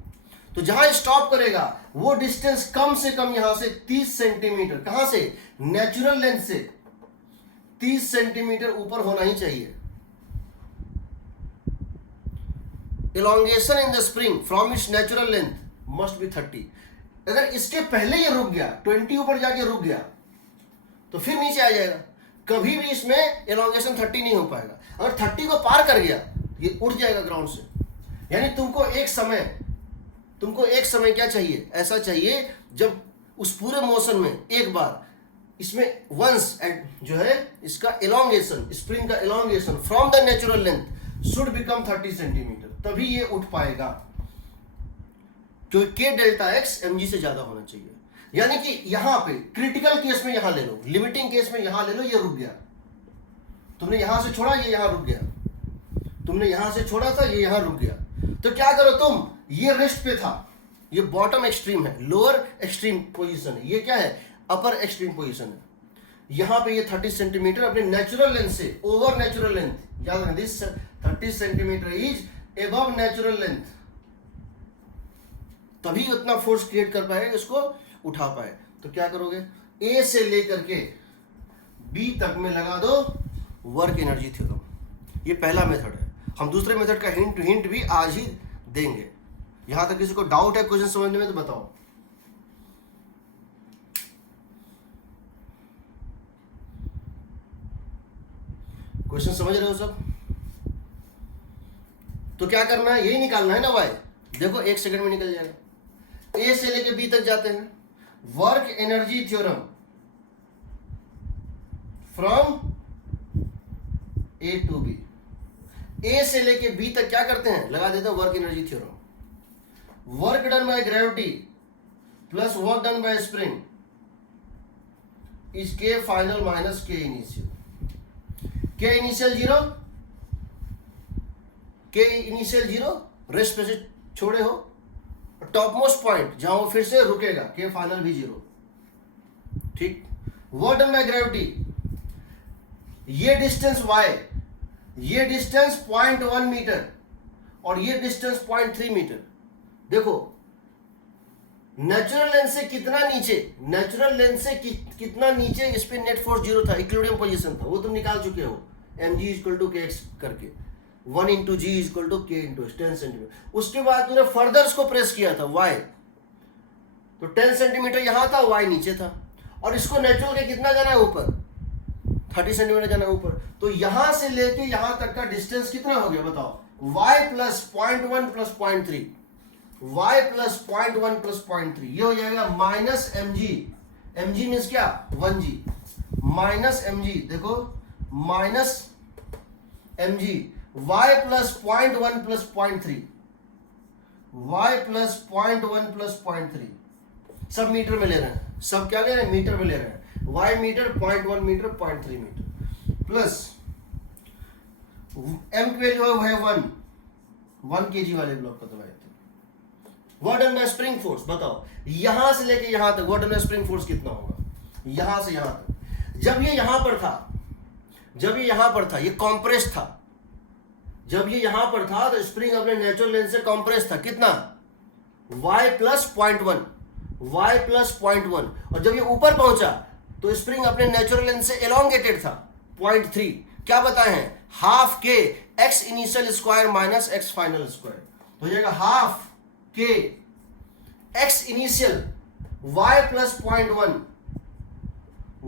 तो जहां स्टॉप करेगा वो डिस्टेंस कम से कम यहां से 30 सेंटीमीटर, कहां से, नेचुरल लेंथ से 30 सेंटीमीटर ऊपर होना ही चाहिए। elongation in the spring from its natural length must be 30। अगर इसके पहले ये रुक गया, 20 ऊपर जाके रुक गया, तो फिर नीचे आ जाएगा, कभी भी इसमें elongation 30 नहीं हो पाएगा। अगर 30 को पार कर गया, ये उठ जाएगा ग्राउंड से। यानी तुमको एक समय क्या चाहिए, ऐसा चाहिए जब उस पूरे मोशन में एक बार इसमें वंस जो है इसका elongation, स्प्रिंग का elongation from the natural length should become 30 centimetre, तभी ये उठ पाएगा, क्योंकि K डेल्टा X mg से ज्यादा होना चाहिए। यानी कि यहां पे क्रिटिकल केस में यहां ले लो, लिमिटिंग केस में यहां ले लो, ये रुक गया, तुमने यहां से छोड़ा, ये यहां रुक गया, तुमने यहां से छोड़ा था, ये यहां रुक गया, तो क्या करो तुम, ये रेस्ट पे था, ये बॉटम एक्सट्रीम है, लोअर एक्सट्रीम पोजीशन है, ये क्या है, अपर एक्सट्रीम पोजीशन है। यहां पे ये 30 सेंटीमीटर अपने नेचुरल लेंथ से, ओवर नेचुरल लेंथ, याद रखना, this 30 centimetre is above natural length, तभी उतना फोर्स क्रिएट कर पाएगा, इसको उठा पाए। तो क्या करोगे, ए से लेकर के बी तक में लगा दो वर्क एनर्जी थ्योरम। ये पहला मेथड है। हम दूसरे मेथड का हिंट भी आज ही देंगे। यहां तक किसी को डाउट है क्वेश्चन समझने में तो बताओ। क्वेश्चन समझ रहे हो सब? तो क्या करना है, यही निकालना है ना वाई। देखो 1 सेकंड में निकल जाएगा। ए से लेके बी तक जाते हैं, work energy theorem from A to B. A से लेके बी तक क्या करते हैं, लगा देते हैं work energy theorem. Work done by gravity plus work done by spring is K final minus K initial. K initial zero, के इनिशियल जीरो, रेस्ट पे से छोड़े हो, टॉप मोस्ट पॉइंट जहां वो फिर से रुकेगा, के फाइनल भी जीरो। ठीक। वर्क डन बाय ग्रेविटी, ये डिस्टेंस y, ये डिस्टेंस 0.1 मीटर और ये डिस्टेंस 0.3 मीटर। देखो नेचुरल लेंथ से कितना नीचे, नेचुरल लेंथ से कितना नीचे इस पे नेट फोर्स जीरो था, इक्विलिब्रियम पोजीशन था, वो तुम निकाल चुके हो। mg इक्वल टू kx करके 1 इंटू जी इक्वल टू के इंटू 10 सेंटीमीटर। उसके बाद तूने फर्दर को प्रेस किया था y, तो 10 सेंटीमीटर यहां था, y नीचे था, और इसको नेचुरल के कितना जाना है ऊपर, 30 सेंटीमीटर जाना है ऊपर। तो यहां से लेके यहां तक का डिस्टेंस कितना हो गया बताओ, y plus 0.1 plus 0.3, y plus 0.1 plus 0.3, ये हो जाएगा माइनस mg। mg मीन्स क्या, 1g माइनस mg। देखो minus mg, y plus 0.1 plus 0.3, y plus 0.1 plus 0.3, सब मीटर में ले रहे हैं, सब क्या ले रहे हैं, मीटर में ले रहे हैं। y metre, 0.1 metre, 0.3 metre, plus m की वैल्यू है 1 kg वाले ब्लॉक का दबाए थे। Work done by spring force बताओ, यहां से लेके यहां तक work done by spring force कितना होगा, यहां से यहां तक। जब ये यहां पर था, जब ये यहां पर था, ये कॉम्प्रेस था। जब ये यहां पर था तो स्प्रिंग अपने नेचुरल लेंथ से कॉम्प्रेस था, कितना, y प्लस 0.1, y प्लस 0.1, और जब ये ऊपर पहुंचा तो स्प्रिंग अपने नेचुरल लेंथ से एलोंगेटेड था, 0.3। क्या बताए हैं, half k x initial square minus x final square. तो हो जाएगा half k x initial y plus 0.1,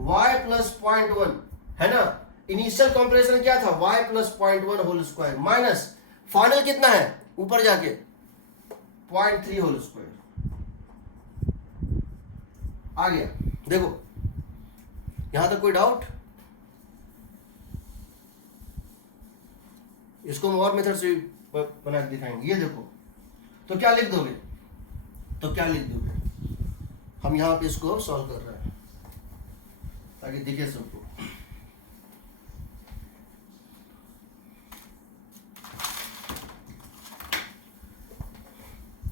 y plus 0.1 है ना, इनिशियल कॉम्प्रेशन क्या था, y plus 0.1 whole square minus final कितना है ऊपर जाके 0.3 होल स्क्वायर। आ गया। देखो यहां तक कोई डाउट, इसको हम और मेथड से बना के दिखाएंगे। ये देखो, तो क्या लिख दोगे, तो क्या लिख दोगे, हम यहां पे इसको सॉल्व कर रहे हैं ताकि दिखे सबको।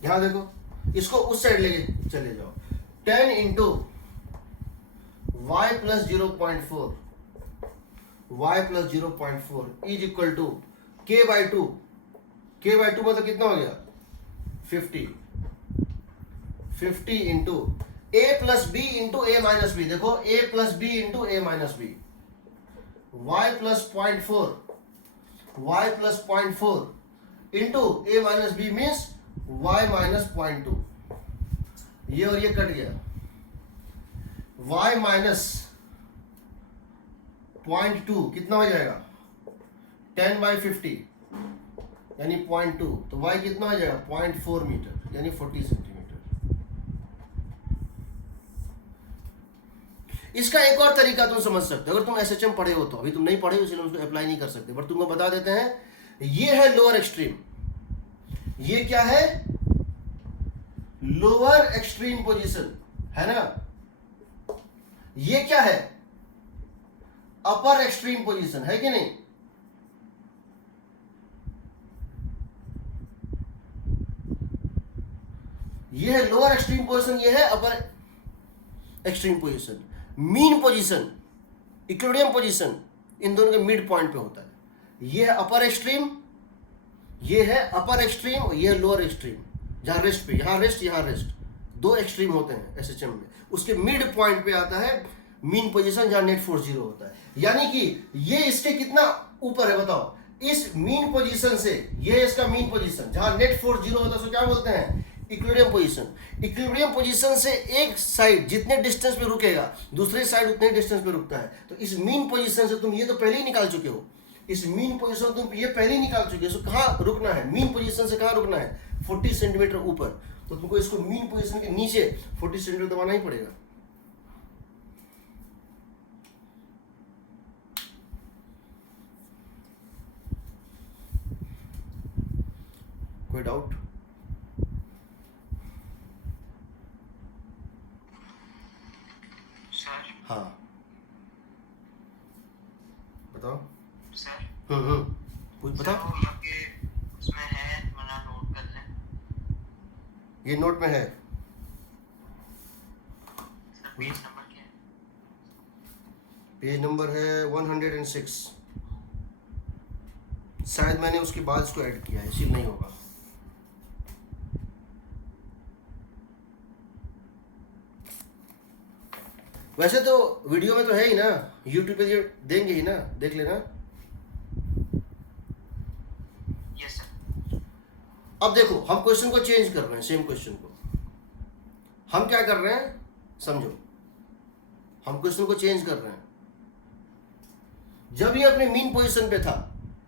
यहां देखो, इसको उस साइड लेके चले जाओ, 10 into y plus 0.4, y plus 0.4 is equal to k by 2, k by 2 मतलब कितना हो गया 50 into a plus b into a minus b. देखो a plus b into a minus b, y plus 0.4, y plus 0.4 into a minus b means y minus 0.2, ये और ये cut गया, y minus 0.2 कितना हो जाएगा 10 बाई 50 यानी 0.2, तो y कितना हो जाएगा 0.4 मीटर यानी 40 सेंटीमीटर। इसका एक और तरीका तुम समझ सकते हो, अगर तुम एसएचएम पढ़े हो तो, अभी तुम नहीं पढ़े हो इसलिए उसको अप्लाई नहीं कर सकते, बट तुमको बता देते हैं। ये है लोअर एक्सट्रीम, ये क्या है लोअर एक्सट्रीम पोजीशन है ना, ये क्या है अपर एक्सट्रीम पोजीशन है कि नहीं। ये है लोअर एक्सट्रीम पोजीशन, ये है upper extreme position. Mean position, equilibrium position इन दोनों के मिड पॉइंट पे होता है। ये है अपर एक्सट्रीम, ये है अपर एक्सट्रीम और ये है लोअर एक्सट्रीम, जहाँ रेस्ट पे, यहाँ रेस्ट यहाँ रेस्ट, दो एक्सट्रीम होते हैं एसएचएम में। उसके मिड पॉइंट पे आता है मीन पोजीशन जहाँ नेट फोर्स 0 होता है। यानी कि ये इसके कितना ऊपर है बताओ, इस मीन पोजीशन से, ये इसका मीन पोजीशन जहाँ नेट फोर्स 0 होता है उसको क्या बोलते हैं, इक्विलिब्रियम पोजीशन। इक्विलिब्रियम पोजीशन से एक साइड जितने डिस्टेंस पे रुकेगा दूसरे साइड उतने डिस्टेंस पे रुकता है। तो इस मीन पोजीशन से तुम ये तो पहले ही निकाल चुके हो, इस मीन पोजीशन तुम ये पहले ही निकाल चुके हो। कहाँ रुकना है, मीन पोजीशन से कहाँ रुकना है, 40 सेंटीमीटर ऊपर। तो तुमको इसको मीन पोजीशन के नीचे 40 सेंटीमीटर दबाना ही पड़ेगा। कोई डाउट? सर हाँ बताओ। सर कुछ बताओ। सर वो यहाँ पे उसमें है, वरना नोट कर लें। ये नोट में है, सर पेज नंबर क्या है? पेज नंबर है 106। शायद मैंने उसके बाद इसको ऐड किया है, इसी नहीं होगा। वैसे तो वीडियो में तो है ही ना, यूट्यूब पे देंगे ही ना, देख लेना। Yes sir. अब देखो हम क्वेश्चन को चेंज कर रहे हैं, सेम क्वेश्चन को हम क्या कर रहे हैं समझो, हम क्वेश्चन को चेंज कर रहे हैं। जब ये अपने मीन पोजीशन पे था,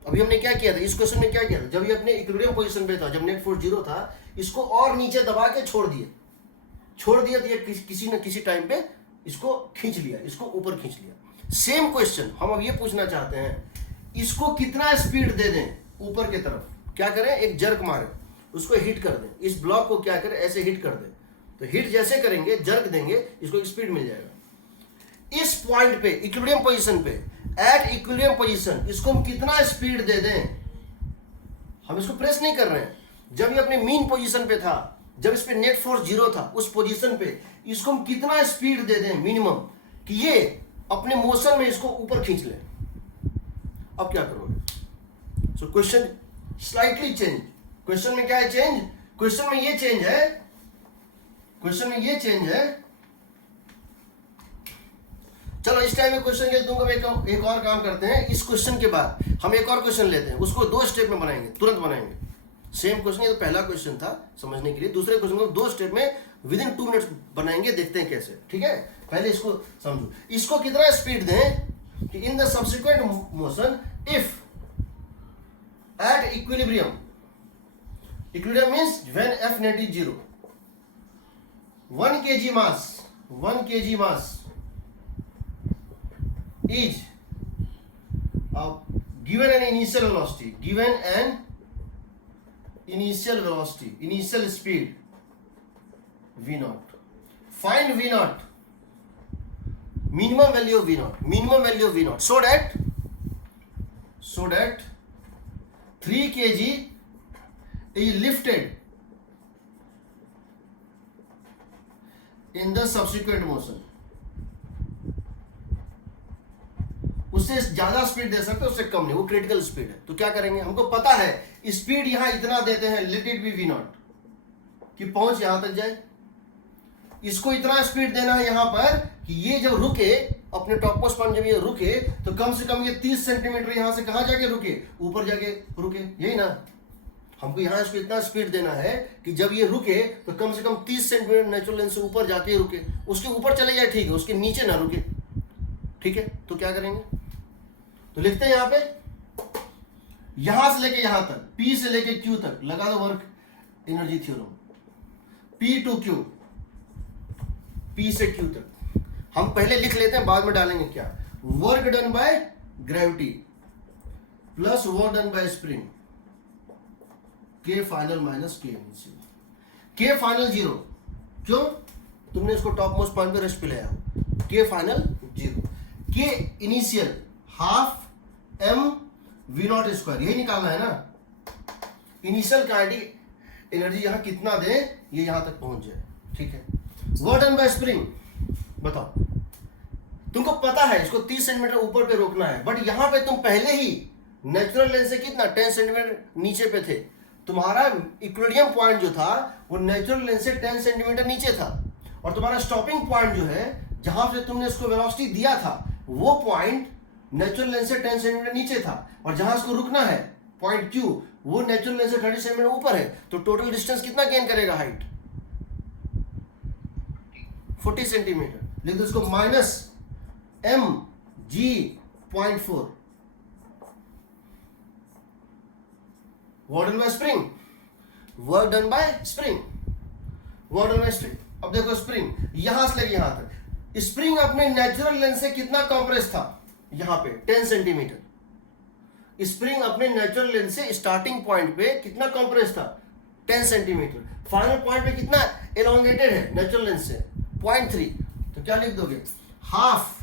अभी हमने क्या किया था, इस क्वेश्चन में क्या किया था, जब ये अपने इक्विलिब्रियम पोजीशन पे था, जब नेट फोर्स 0 था, इसको और नीचे दबा के छोड़ दिया तो ये किसी न किसी टाइम पे इसको खींच लिया, इसको ऊपर खींच लिया। सेम क्वेश्चन हम अब ये पूछना चाहते हैं, इसको कितना स्पीड दे दें ऊपर की तरफ, क्या करें, एक जर्क मारें, उसको हिट कर दें, इस ब्लॉक को क्या करें, ऐसे हिट कर दें। तो हिट जैसे करेंगे, जर्क देंगे, इसको एक स्पीड मिल जाएगा। इस पॉइंट पे इक्विलिब्रियम पोजीशन पे, एट इक्विलिब्रियम पोजीशन, इसको हम कितना स्पीड दे दें, हम इसको प्रेस नहीं कर रहे हैं। जब ये अपने मीन पोजीशन पे था, जब इस पे नेट फोर्स 0 था, उस पोजीशन पे इसको हम कितना स्पीड दे दें मिनिमम, कि ये अपने मोशन में इसको ऊपर खींच ले। अब क्या करोगे? So question slightly change. Question में क्या है चेंज, क्वेश्चन में ये चेंज है, क्वेश्चन में ये चेंज है। चलो इस टाइम में क्वेश्चन के तुमको एक और काम करते हैं, इस क्वेश्चन के बाद हम एक और क्वेश्चन लेते हैं, उसको 2 स्टेप में बनाएंगे, तुरंत बनाएंगे। सेम क्वेश्चन, ये तो पहला क्वेश्चन था समझने के लिए, दूसरे क्वेश्चन को 2 स्टेप में विदिन 2 मिनट्स बनाएंगे, देखते हैं कैसे, ठीक है। पहले इसको समझो, इसको कितना स्पीड दें कि in the subsequent motion if at equilibrium, equilibrium means when F net is 0, 1 kg mass is given an initial velocity, initial speed v0. Find v0, minimum value of v0, so that 3 kg is lifted in the subsequent motion. उससे ज्यादा speed दे सकते हैं, उससे कम नहीं, वो critical speed है। तो क्या करेंगे, हमको पता है स्पीड यहां इतना देते हैं, लेट इट बी v0, कि पहुंच यहां तक जाए। इसको इतना स्पीड देना है यहां पर कि ये जब रुके, अपने टॉप मोस्ट पॉइंट जब ये रुके, तो कम से कम ये 30 सेंटीमीटर यहां से कहां जाके रुके, ऊपर जाके रुके, यही ना। हमको यहाँ इसको इतना स्पीड देना है कि जब ये रुके तो कम से कम 30 सेंटीमीटर नेचुरल लेंथ से ऊपर जाके ही रुके, उसके ऊपर चले जाए ठीक है, उसके नीचे ना रुके, ठीक है। तो क्या करेंगे, तो लिखते हैं यहाँ पे, यहां से लेके यहां तक, P से लेके Q तक लगा दो work energy theorem, P to Q, P से Q तक। हम पहले लिख लेते हैं, बाद में डालेंगे क्या, work done by gravity plus work done by spring, K final minus K initial, K final 0, क्यों, तुमने इसको टॉप मोस्ट पॉइंट पे रेस्ट पे ले आओ, K final 0, K initial half m v0 square, यही निकालना है ना। इनिशियल काइनेटिक एनर्जी यहां कितना दे, ये यहां तक पहुंच जाए, ठीक है। वर्क डन बाय स्प्रिंग, बताओ, तुमको पता है इसको 30 सेंटीमीटर ऊपर पे रोकना है, बट यहां पे तुम पहले ही नेचुरल लेंथ से कितना 10 सेंटीमीटर नीचे पे थे। तुम्हारा इक्विलिब्रियम पॉइंट जो था वो नेचुरल लेंथ से 10 सेंटीमीटर नीचे था, और तुम्हारा स्टॉपिंग पॉइंट जो है जहां से तुमने इसको वेलोसिटी दिया था वो पॉइंट नेचुरल लेंथ से 10 सेंटीमीटर नीचे था, और जहां इसको रुकना है पॉइंट Q वो नेचुरल लेंथ से 30 सेंटीमीटर ऊपर है। तो टोटल डिस्टेंस कितना गेन करेगा हाइट? 40 सेंटीमीटर। लिख दो इसको minus mg.4 work done by spring, work done by spring, work done by spring. अब देखो स्प्रिंग यहां से लेके यहां तक, स्प्रिंग अपने नेचुरल लेंथ से कितना कंप्रेस था? यहां पे 10 सेंटीमीटर। स्प्रिंग अपने नेचुरल लेंथ से स्टार्टिंग पॉइंट पे कितना कंप्रेस था? 10 सेंटीमीटर। फाइनल पॉइंट पे कितना एलोंगेटेड है नेचुरल लेंथ से? 0.3। तो क्या लिख दोगे? Half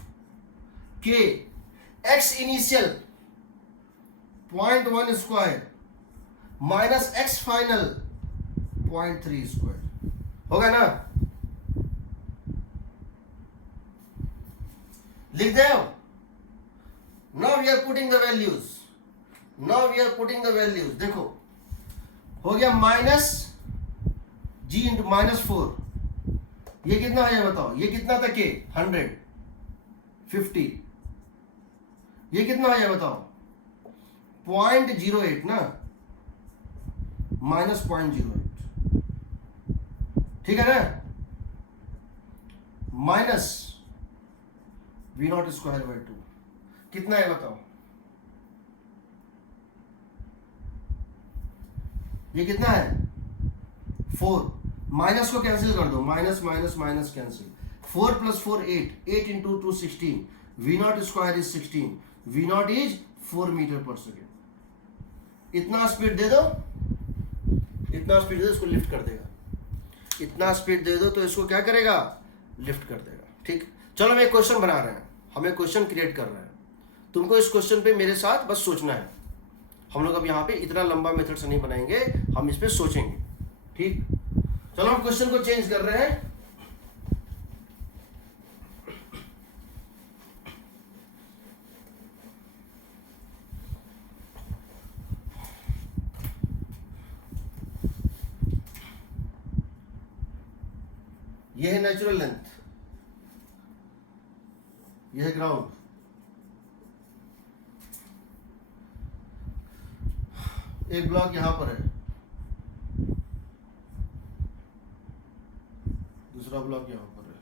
K x initial 0.1 square minus x final 0.3 square. होगा ना? लिख दे। Now we are putting the values, now we are putting the values. देखो हो गया माइनस g इंटू -4, ये कितना है बताओ? ये कितना था? के 100 50, ये कितना है बताओ? 0.08 ना, -0.08, ठीक है ना? माइनस v0 स्क्वायर बाय 2 कितना है बताओ? ये कितना है? 4। माइनस को कैंसिल कर दो, minus minus minus cancel. 4 + 4 8, 8 × 2 16, v0 square is 16, v0 is 4 metre per second. इतना स्पीड दे दो, इतना स्पीड दे दो, इसको लिफ्ट कर देगा। इतना स्पीड दे दो तो इसको क्या करेगा? लिफ्ट कर देगा। ठीक, चलो हम एक क्वेश्चन बना रहे हैं, हमें क्वेश्चन क्रिएट कर रहे हैं। तुमको इस क्वेश्चन पे मेरे साथ बस सोचना है। हम लोग अब यहाँ पे इतना लंबा मेथड से नहीं बनाएंगे, हम इस पे सोचेंगे। ठीक, चलो हम क्वेश्चन को चेंज कर रहे हैं। ये है नेचुरल लेंथ, ये है ग्राउंड। एक ब्लॉक यहां पर है, दूसरा ब्लॉक यहां पर है।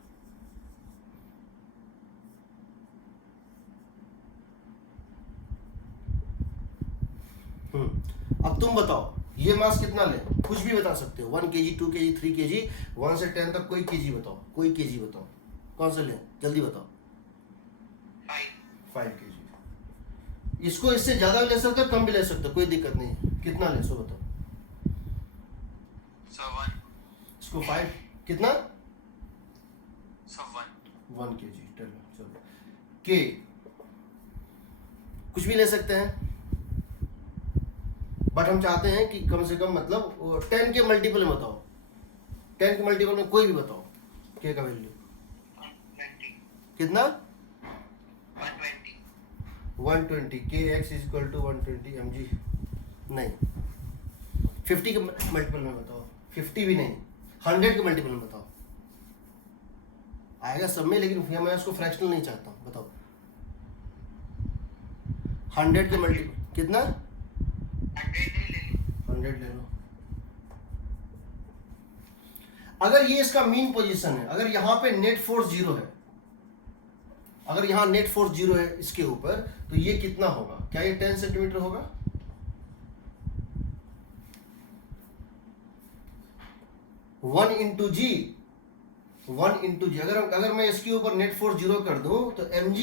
अब तुम बताओ ये मास कितना ले? कुछ भी बता सकते हो, 1 kg 2 kg 3 kg 1 से 10 तक कोई केजी बताओ, कोई केजी बताओ, कौन सा ले? जल्दी बताओ। 5 kg। इसको इससे ज्यादा भी ले सकते हो, कम भी ले सकते हो, कोई दिक्कत नहीं। कितना ले सो बताओ? 1 इसको 5 कितना? 1 kg। चलो के कुछ भी ले सकते हैं, बट हम चाहते हैं कि कम से कम मतलब 10 के मल्टीपल में बताओ। 10 के मल्टीपल में कोई भी बताओ के का वैल्यू 20 कितना? 120 120 के x is equal to 120 mg। नहीं, 50 के मल्टीपल में बताओ। 50 भी नहीं, 100 के मल्टीपल में बताओ। आएगा सब में, लेकिन मैं उसको फ्रैक्शनल नहीं चाहता हूँ। बताओ 100 के मल्टीपल कितना? 100 ले लो। अगर ये इसका मीन पोजीशन है, अगर यहां पे नेट फोर्स 0 है, अगर यहां नेट फोर्स 0 है इसके ऊपर, तो ये कितना होगा? क्या ये 10 सेंटीमीटर होगा? वन इंटू जी अगर मैं इसके ऊपर नेट फोर्स 0 कर दूं तो mg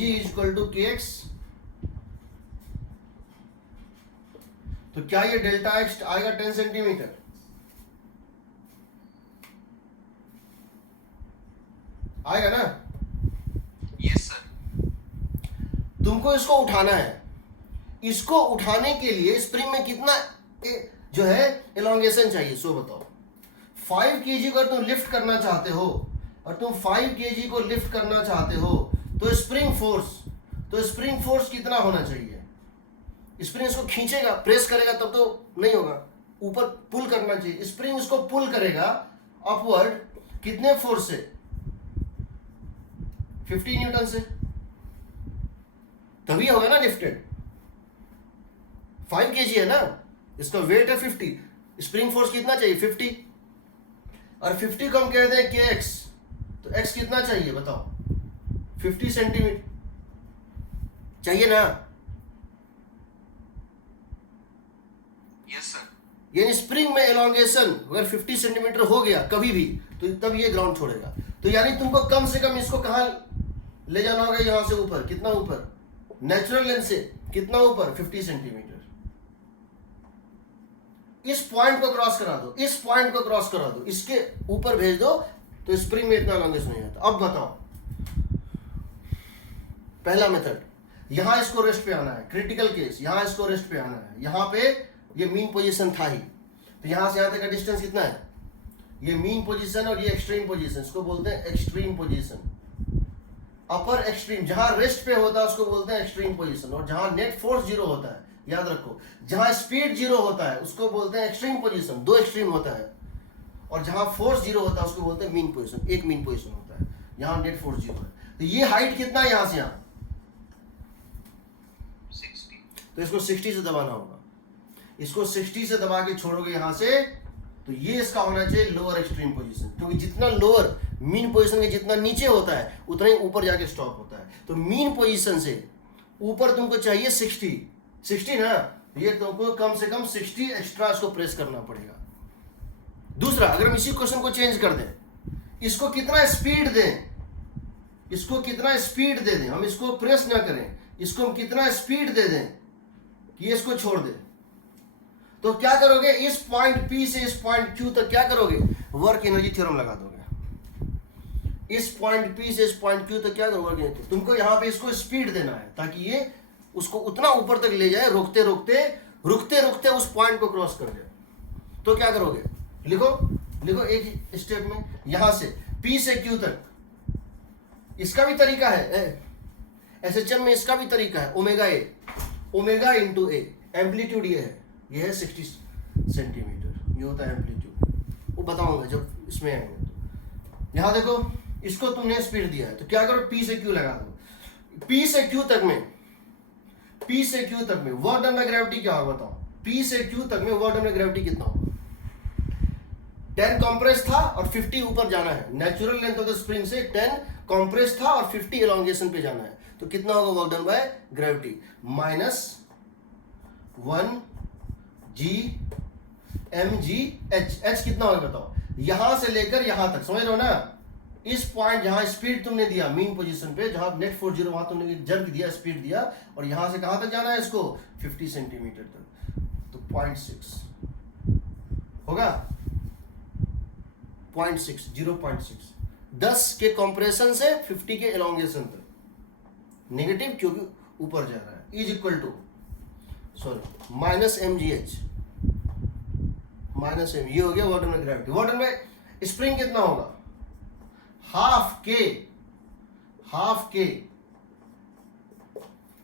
is equal to kx। तो क्या ये डेल्टा एक्स आएगा 10 सेंटीमीटर? आएगा ना? Yes sir. तुमको इसको उठाना है। इसको उठाने के लिए स्प्रिंग में कितना जो है एलोंगेशन चाहिए, सो बताओ। 5 kg को तुम लिफ्ट करना चाहते हो, और तुम 5 kg को लिफ्ट करना चाहते हो, तो स्प्रिंग फोर्स तो स्प्रिंग फोर्स कितना होना चाहिए? स्प्रिंग इसको खींचेगा, प्रेस करेगा तब तो नहीं होगा, ऊपर पुल करना चाहिए। स्प्रिंग इसको पुल करेगा अपवर्ड, कितने फोर्स से? 50 न्यूटन से, तभी होगा ना लिफ्टेड। 5 kg है ना, इसका वेट है 50, स्प्रिंग फोर्स कितना चाहिए? 50, और 50 को हम कहते हैं kx, तो x कितना चाहिए बताओ? 50 सेंटीमीटर चाहिए ना? Yes sir. यानी स्प्रिंग में एलोंगेशन अगर 50 सेंटीमीटर हो गया कभी भी, तो तब ये ग्राउंड छोड़ेगा। तो यानी तुमको कम से कम इसको कहाँ ले जाना होगा? यहां से ऊपर, कितना ऊपर? नेचुरल लेंथ से कितना ऊपर? 50 सेंटीमीटर। इस पॉइंट को क्रॉस करा दो, इस पॉइंट को क्रॉस करा दो, इसके ऊपर भेज दो, तो स्प्रिंग में इतना एलोंगेशन नहीं आता। अब बताओ, पहला मेथड, यहां इसको रेस्ट पे आना है, क्रिटिकल केस, यहां इसको रेस्ट पे आना है, यहां पे ये मीन पोजीशन था ही, तो यहां से यहां तक का डिस्टेंस कितना है? ये मीन पोजीशन और ये एक्सट्रीम पोजीशन, इसको बोलते हैं एक्सट्रीम पोजीशन। अपर एक्सट्रीम, जहां रेस्ट पे होता है उसको बोलते हैं एक्सट्रीम पोजीशन, और जहां नेट फोर्स जीरो होता है, याद रखो, जहां स्पीड जीरो होता है उसको बोलते हैं एक्सट्रीम पोजीशन, 2 एक्सट्रीम होता है, और जहां फोर्स जीरो होता है उसको बोलते हैं मीन पोजीशन, एक मीन पोजीशन होता है, यहां नेट फोर्स जीरो है। तो ये हाइट कितना है यहां से यहां? 60। तो इसको 60 से दबाना होगा, इसको 60 से दबा के छोड़ोगे यहां से, तो ये इसका होना चाहिए लोअर एक्सट्रीम पोजीशन, क्योंकि जितना लोअर मीन पोजीशन के जितना नीचे होता है उतना ही ऊपर जाके स्टॉप होता है। तो मीन पोजीशन से ऊपर तुमको चाहिए 60 ना, ये तुमको कम से कम 60 एक्स्ट्रा इसको प्रेस करना पड़ेगा। दूसरा, अगर हम इसी क्वेश्चन को चेंज कर दें, इसको कितना स्पीड दें, इसको कितना स्पीड दे दें, हम इसको प्रेस ना करें, इसको हम कितना स्पीड दे दें कि इसको छोड़ दें, तो क्या करोगे? इस पॉइंट P से इस पॉइंट Q तक क्या करोगे? वर्क एनर्जी थ्योरम लगा दोगे। इस पॉइंट P से इस पॉइंट Q तक क्या करोगे? Work energy. तुमको यहां पे इसको स्पीड देना है ताकि ये उसको उतना ऊपर तक ले जाए, रुकते रुकते उस पॉइंट को क्रॉस कर जाए। तो क्या करोगे? लिखो एक स्टेप में, यहां से P से Q तक। इसका भी तरीका है, SHM में इसका भी तरीका है, ओमेगा इंटू ए, एम्पलीट्यूड ये है, ये है 60 सेंटीमीटर, ये होता है एम्पलीट्यूड, वो बताऊंगा जब इसमें आएंगे। तो यहाँ देखो, इसको तुमने स्पीड दिया है, तो क्या करो? P से Q लगा दो। P से Q तक में वर्क डन बाय ग्रेविटी क्या होगा बताओ? P से Q तक में वर्क डन बाय ग्रेविटी कितना होगा? 10 कंप्रेस था और 50 ऊपर जाना है, natural length of the spring से 10 कंप्रेस था और 50 एलोंगेशन पे जाना है, तो कितना होगा work done by gravity? -1 G mg h कितना होगा बताओ? यहां से लेकर यहां तक, समझ रहे हो ना? इस पॉइंट जहां स्पीड तुमने दिया मीन पोजीशन पे, जहां नेट फोर्स जीरो, वहां तुमने जर्क दिया, स्पीड दिया, और यहां से कहां तक जाना है इसको? 50 सेंटीमीटर तक, तो 0.6 होगा, 0.6 10 के कंप्रेशन से 50 के एलोंगेशन तक, नेगेटिव क्योंकि ऊपर जा रहा है, इज इक्वल टू -mgh, ये हो गया work done by gravity. Work done by spring कितना होगा? Half k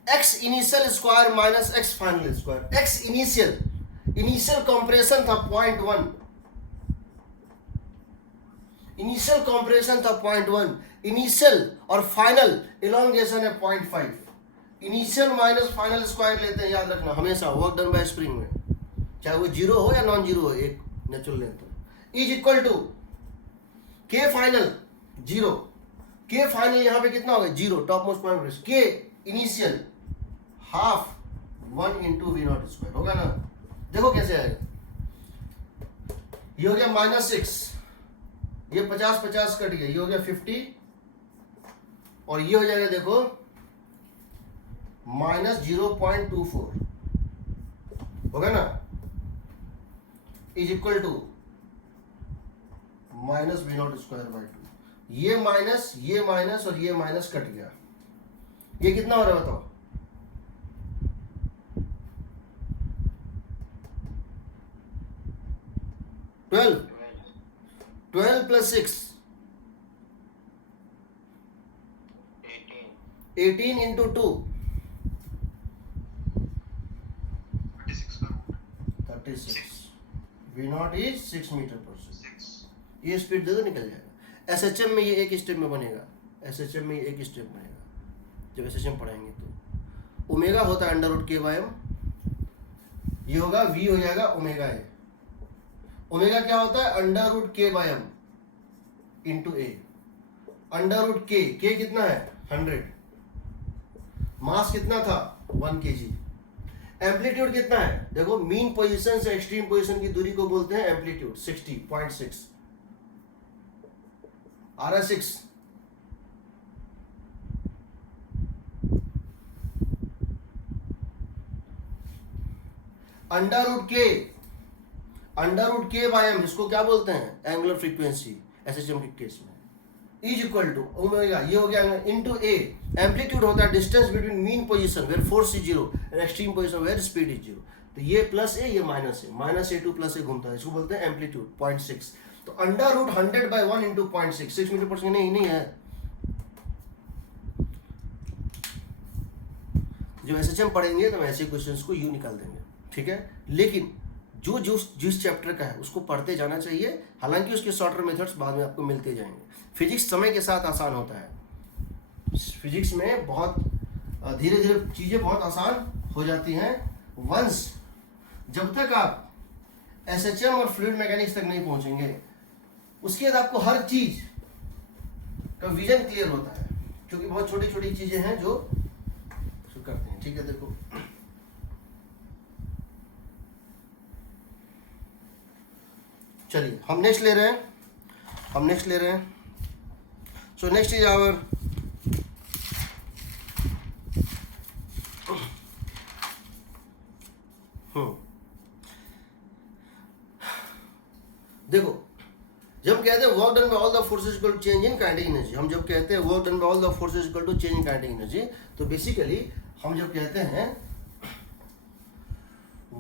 x initial square minus x final square. x initial compression था 0.1, इनिशियल और फाइनल एलोंगेशन है 0.5। इनिशियल माइनस फाइनल स्क्वायर लेते हैं, याद रखना हमेशा वर्क डन बाय स्प्रिंग में, चाहे वो जीरो हो या नॉन जीरो हो, एक natural length, is equal to K final 0, K final यहां पे कितना होगा? 0, top most point, K initial half 1 into v naught square होगा ना? देखो कैसे आएगा, ये हो गया -6, ये 50 कट गया, ये हो गया 50, और ये हो जाएगा देखो -0.24 होगा ना, is equal to -v0 square by 2। ये माइनस और ये माइनस कट गया, ये कितना हो रहा है बताओ? 12 plus 6 18 into 2 36, V0 is 6 metre per second. 6। ये स्पीड दे दो, निकल जाएगा। एसएचएम में ये एक स्टेप में बनेगा, एसएचएम में ये एक स्टेप बनेगा जब एसएचएम पढ़ाएंगे तो। ओमेगा होता है under root k by M, ये होगा वी हो जाएगा ओमेगा ए। ओमेगा क्या होता है? Under root k by M into A. Under root के कितना है? 100। मास कितना था? 1 kg। एम्पलीट्यूड कितना है? देखो, मीन पोजीशन से एक्सट्रीम पोजीशन की दूरी को बोलते हैं एम्पलीट्यूड। 60.6 आ रहा है 6। Under root k by m, इसको क्या बोलते हैं? एंगुलर फ्रीक्वेंसी एसएचएम के केस में, इज इक्वल टू ओमेगा, ये हो गया, इनटू ए। एम्पलीट्यूड होता है distance between mean position where force is 0 and extreme position where speed is 0। तो ये प्लस ए, ये minus a, minus a to plus a घूमता है, इसको बोलते हैं एम्पलीट्यूड। 0.6। तो under root 100 bye 1 into 0.6, 6 metre per second नहीं है। जो एसएचएम पढ़ेंगे तो ऐसे क्वेश्चंस को यू निकाल देंगे, ठीक है। लेकिन जो जिस चैप्टर का है उसको पढ़ते जाना चाहिए, हालांकि उसके शॉर्टर मेथड्स बाद में आपको मिलते जाएंगे। फिजिक्स समय के साथ आसान होता है। फिजिक्स में बहुत धीरे धीरे चीज़ें बहुत आसान हो जाती हैं वंस जब तक आप एसएचएम और फ्लूइड मैकेनिक्स तक नहीं पहुंचेंगे। उसके बाद आपको हर चीज का विजन क्लियर होता है, क्योंकि बहुत छोटी छोटी चीजें हैं जो करते हैं, ठीक है। देखो, चलिए हम नेक्स्ट ले रहे हैं। सो नेक्स्ट इज आवर देखो, जब कहते हैं work done by all the forces equal to change in kinetic energy, हम जब कहते हैं work done by all the forces equal to change in kinetic energy, तो बेसिकली हम जब कहते हैं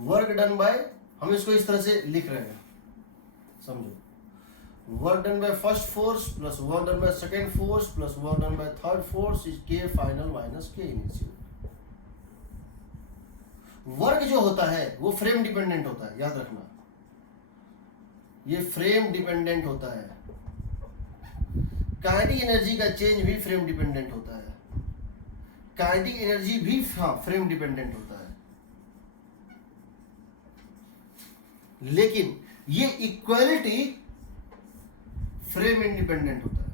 वर्क डन बाय, हम इसको इस तरह से लिख रहे हैं, समझो, work done by first force plus work done by second force plus work done by third force is K final minus K initial. Work जो होता है वो फ्रेम डिपेंडेंट होता है, याद रखना, ये फ्रेम डिपेंडेंट होता है। काइनेटिक एनर्जी का चेंज भी फ्रेम डिपेंडेंट होता है, काइनेटिक एनर्जी भी फ्रेम डिपेंडेंट होता है। लेकिन ये इक्वालिटी फ्रेम इंडिपेंडेंट होता है।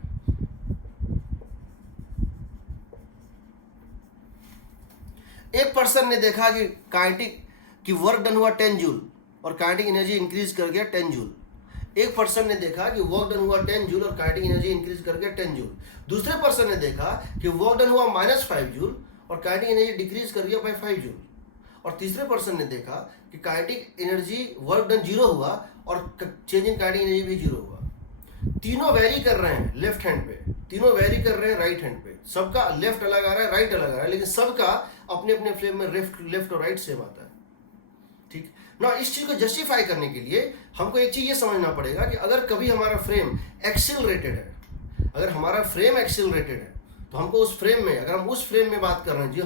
एक पर्सन ने देखा कि काइनेटिक की वर्क डन हुआ 10 जूल और काइनेटिक एनर्जी इंक्रीज कर गया 10 जूल। एक पर्सन ने देखा कि वर्क डन हुआ 10 जूल और काइनेटिक एनर्जी इंक्रीज कर गया 10 जूल। दूसरे पर्सन ने देखा कि वर्क डन हुआ -5 जूल और काइनेटिक एनर्जी डिक्रीज कर गया बाय 5 जूल। और तीसरे पर्सन ने देखा कि काइनेटिक एनर्जी वर्क डन 0 हुआ और चेंज इन काइनेटिक एनर्जी भी 0 हुआ। तीनों वेरी कर रहे हैं लेफ्ट हैंड पे, तीनों वेरी कर रहे हैं राइट हैंड पे, सबका लेफ्ट अलग आ रहा है, राइट अलग आ रहा है, लेकिन सबका अपने अपने फ्रेम में लेफ्ट और राइट सेम आता है, ठीक ना। इस चीज को जस्टिफाई करने के लिए हमको एक चीज ये समझना पड़ेगा कि अगर कभी हमारा फ्रेम एक्सिलरेटेड है, अगर हमारा फ्रेम एक्सिलरेटेड है, तो हमको उस फ्रेम में, अगर हम उस फ्रेम में बात कर रहे हैं जी,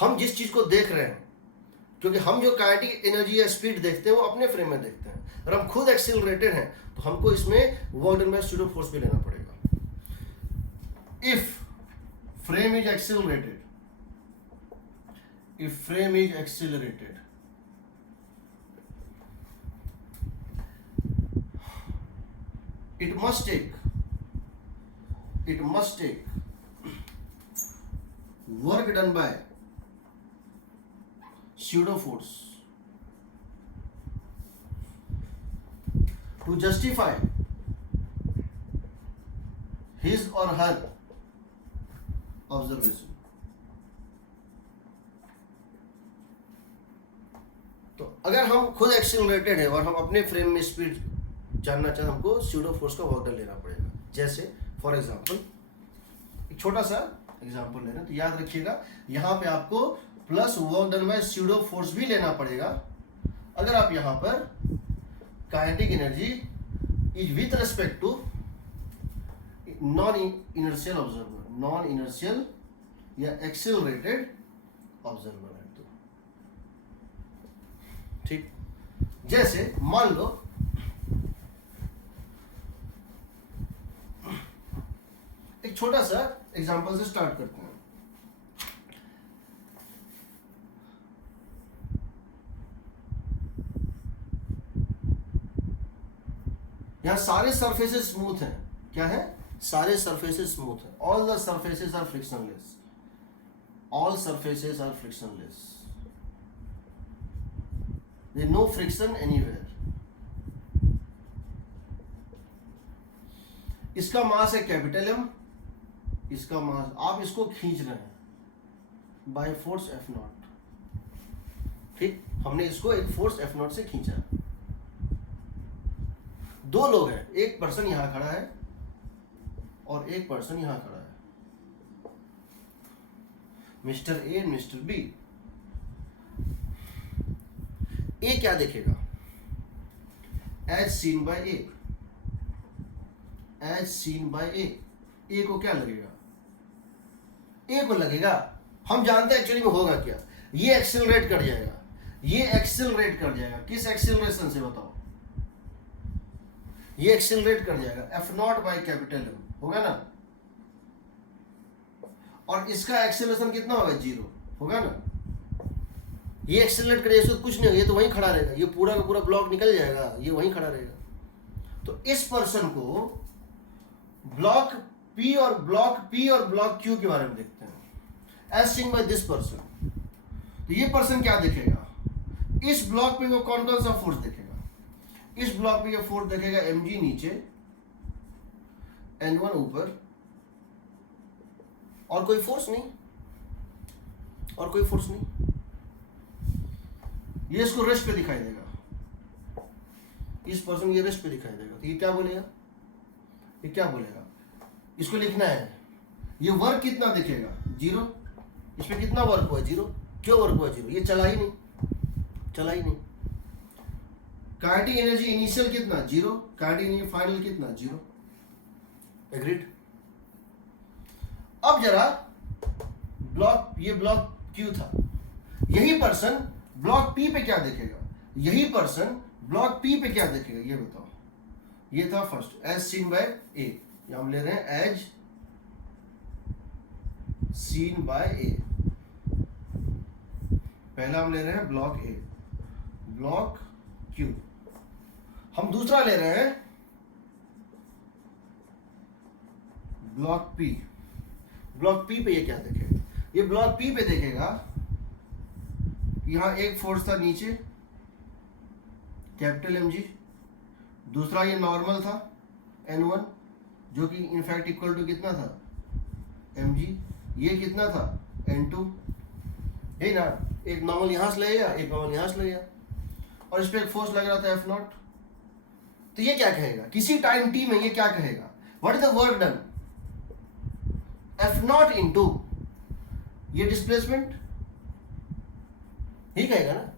हम जिस चीज को देख रहे हैं, क्योंकि हम जो काइनेटिक एनर्जी या स्पीड देखते हैं वो अपने फ्रेम में देखते हैं, अगर हम खुद एक्सिलरेटेड हैं तो हमको इसमें work done by pseudo force भी लेना पड़ेगा। If frame is accelerated, if frame is accelerated, it must take work done by pseudo force to justify his or her observation। तो अगर हम खुद एक्सिलरेटेड है और हम अपने फ्रेम में स्पीड जानना चाहें, हमको स्यूडो फोर्स का वर्क डन लेना पड़ेगा। जैसे फॉर एग्जांपल एक छोटा सा एग्जांपल लेना, तो याद रखिएगा यहाँ पे आपको plus work done by pseudo force भी लेना पड़ेगा अगर आप यहाँ पर kinetic energy is with respect to non inertial observer, non inertial या एक्सिलरेटेड ऑब्जर्वर है तो, ठीक। जैसे मान लो एक छोटा सा एग्जांपल से स्टार्ट करते हैं। यहां सारे सरफेसेस स्मूथ हैं। क्या है? सारे सरफेसेस स्मूथ हैं। All the surfaces are frictionless. All surfaces are frictionless. There no friction anywhere. इसका मास है कैपिटल एम। इसका मास, आप इसको खींच रहे हैं बाय फोर्स एफ नॉट। ठीक, हमने इसको एक फोर्स एफ नॉट से खींचा। दो लोग हैं, एक पर्सन यहां खड़ा है और एक पर्सन यहां खड़ा है, मिस्टर ए, मिस्टर बी। ए क्या देखेगा? एज सीन बाय ए। एज सीन बाय ए। ए को क्या लगेगा? ए को लगेगा, हम जानते हैं एक्चुअली में होगा क्या। ये एक्सेलरेट कर जाएगा, ये एक्सेलरेट कर जाएगा। किस एक्सेलरेशन से बताओ? ये एक्सेलरेट कर जाएगा F naught by capital M, होगा ना। और इसका एक्सेलरेशन कितना होगा? 0 होगा ना। ये एक्सेलरेट करेगा, इसको कुछ नहीं होगा, ये तो वहीं खड़ा रहेगा। ये पूरा का पूरा ब्लॉक निकल जाएगा, ये वहीं खड़ा रहेगा। तो इस पर्सन को ब्लॉक पी और ब्लॉक क्यू के बारे में देखते हैं। As seen by this person. तो ये पर्सन क्या देखेगा? इस ब्लॉक पे वो कौन कौन सा फोर्स देखेगा? इस ब्लॉक पे ये फोर्स देखेगा mg नीचे, n1 ऊपर, और कोई फोर्स नहीं, और कोई फोर्स नहीं। ये इसको रेस्ट पे दिखाई देगा। इस पर्सन ये रेस्ट पे दिखाई देगा। तो ये क्या बोलेगा? ये क्या बोलेगा? इसको लिखना है, ये वर्क कितना दिखेगा? 0। इस पे कितना वर्क हुआ? 0। क्यों वर्क हुआ 0? ये चला ही नहीं, चला ही नहीं। काइनेटिक एनर्जी इनिशियल कितना? 0। काइनेटिक एनर्जी फाइनल कितना? 0। एग्रीड। अब जरा ब्लॉक, ये ब्लॉक क्यू था, यही पर्सन ब्लॉक पी पे क्या देखेगा? यही पर्सन ब्लॉक पी पे क्या देखेगा? ये बताओ। ये था फर्स्ट, एज सीन बाय ए। ये हम ले रहे हैं एज सीन बाय ए। पहला हम ले रहे हैं ब्लॉक ए, ब्लॉक क्यू। हम दूसरा ले रहे हैं ब्लॉक पी। ब्लॉक पी पे ये क्या देखेगा? ये ब्लॉक पी पे देखेगा, यहां एक फोर्स था नीचे, कैपिटल mg। दूसरा ये नॉर्मल था n1, जो कि इनफैक्ट इक्वल टू कितना था? mg। ये कितना था? n2 है ना। एक नॉर्मल यहां से लगेगा, एक नॉर्मल यहां से लगेगा, और इस पे एक फोर्स लग रहा था एफ नॉट। तो ये क्या कहेगा? किसी टाइम टी में ये क्या कहेगा? What is the work done? F not into ये डिस्प्लेसमेंट, ही कहेगा ना।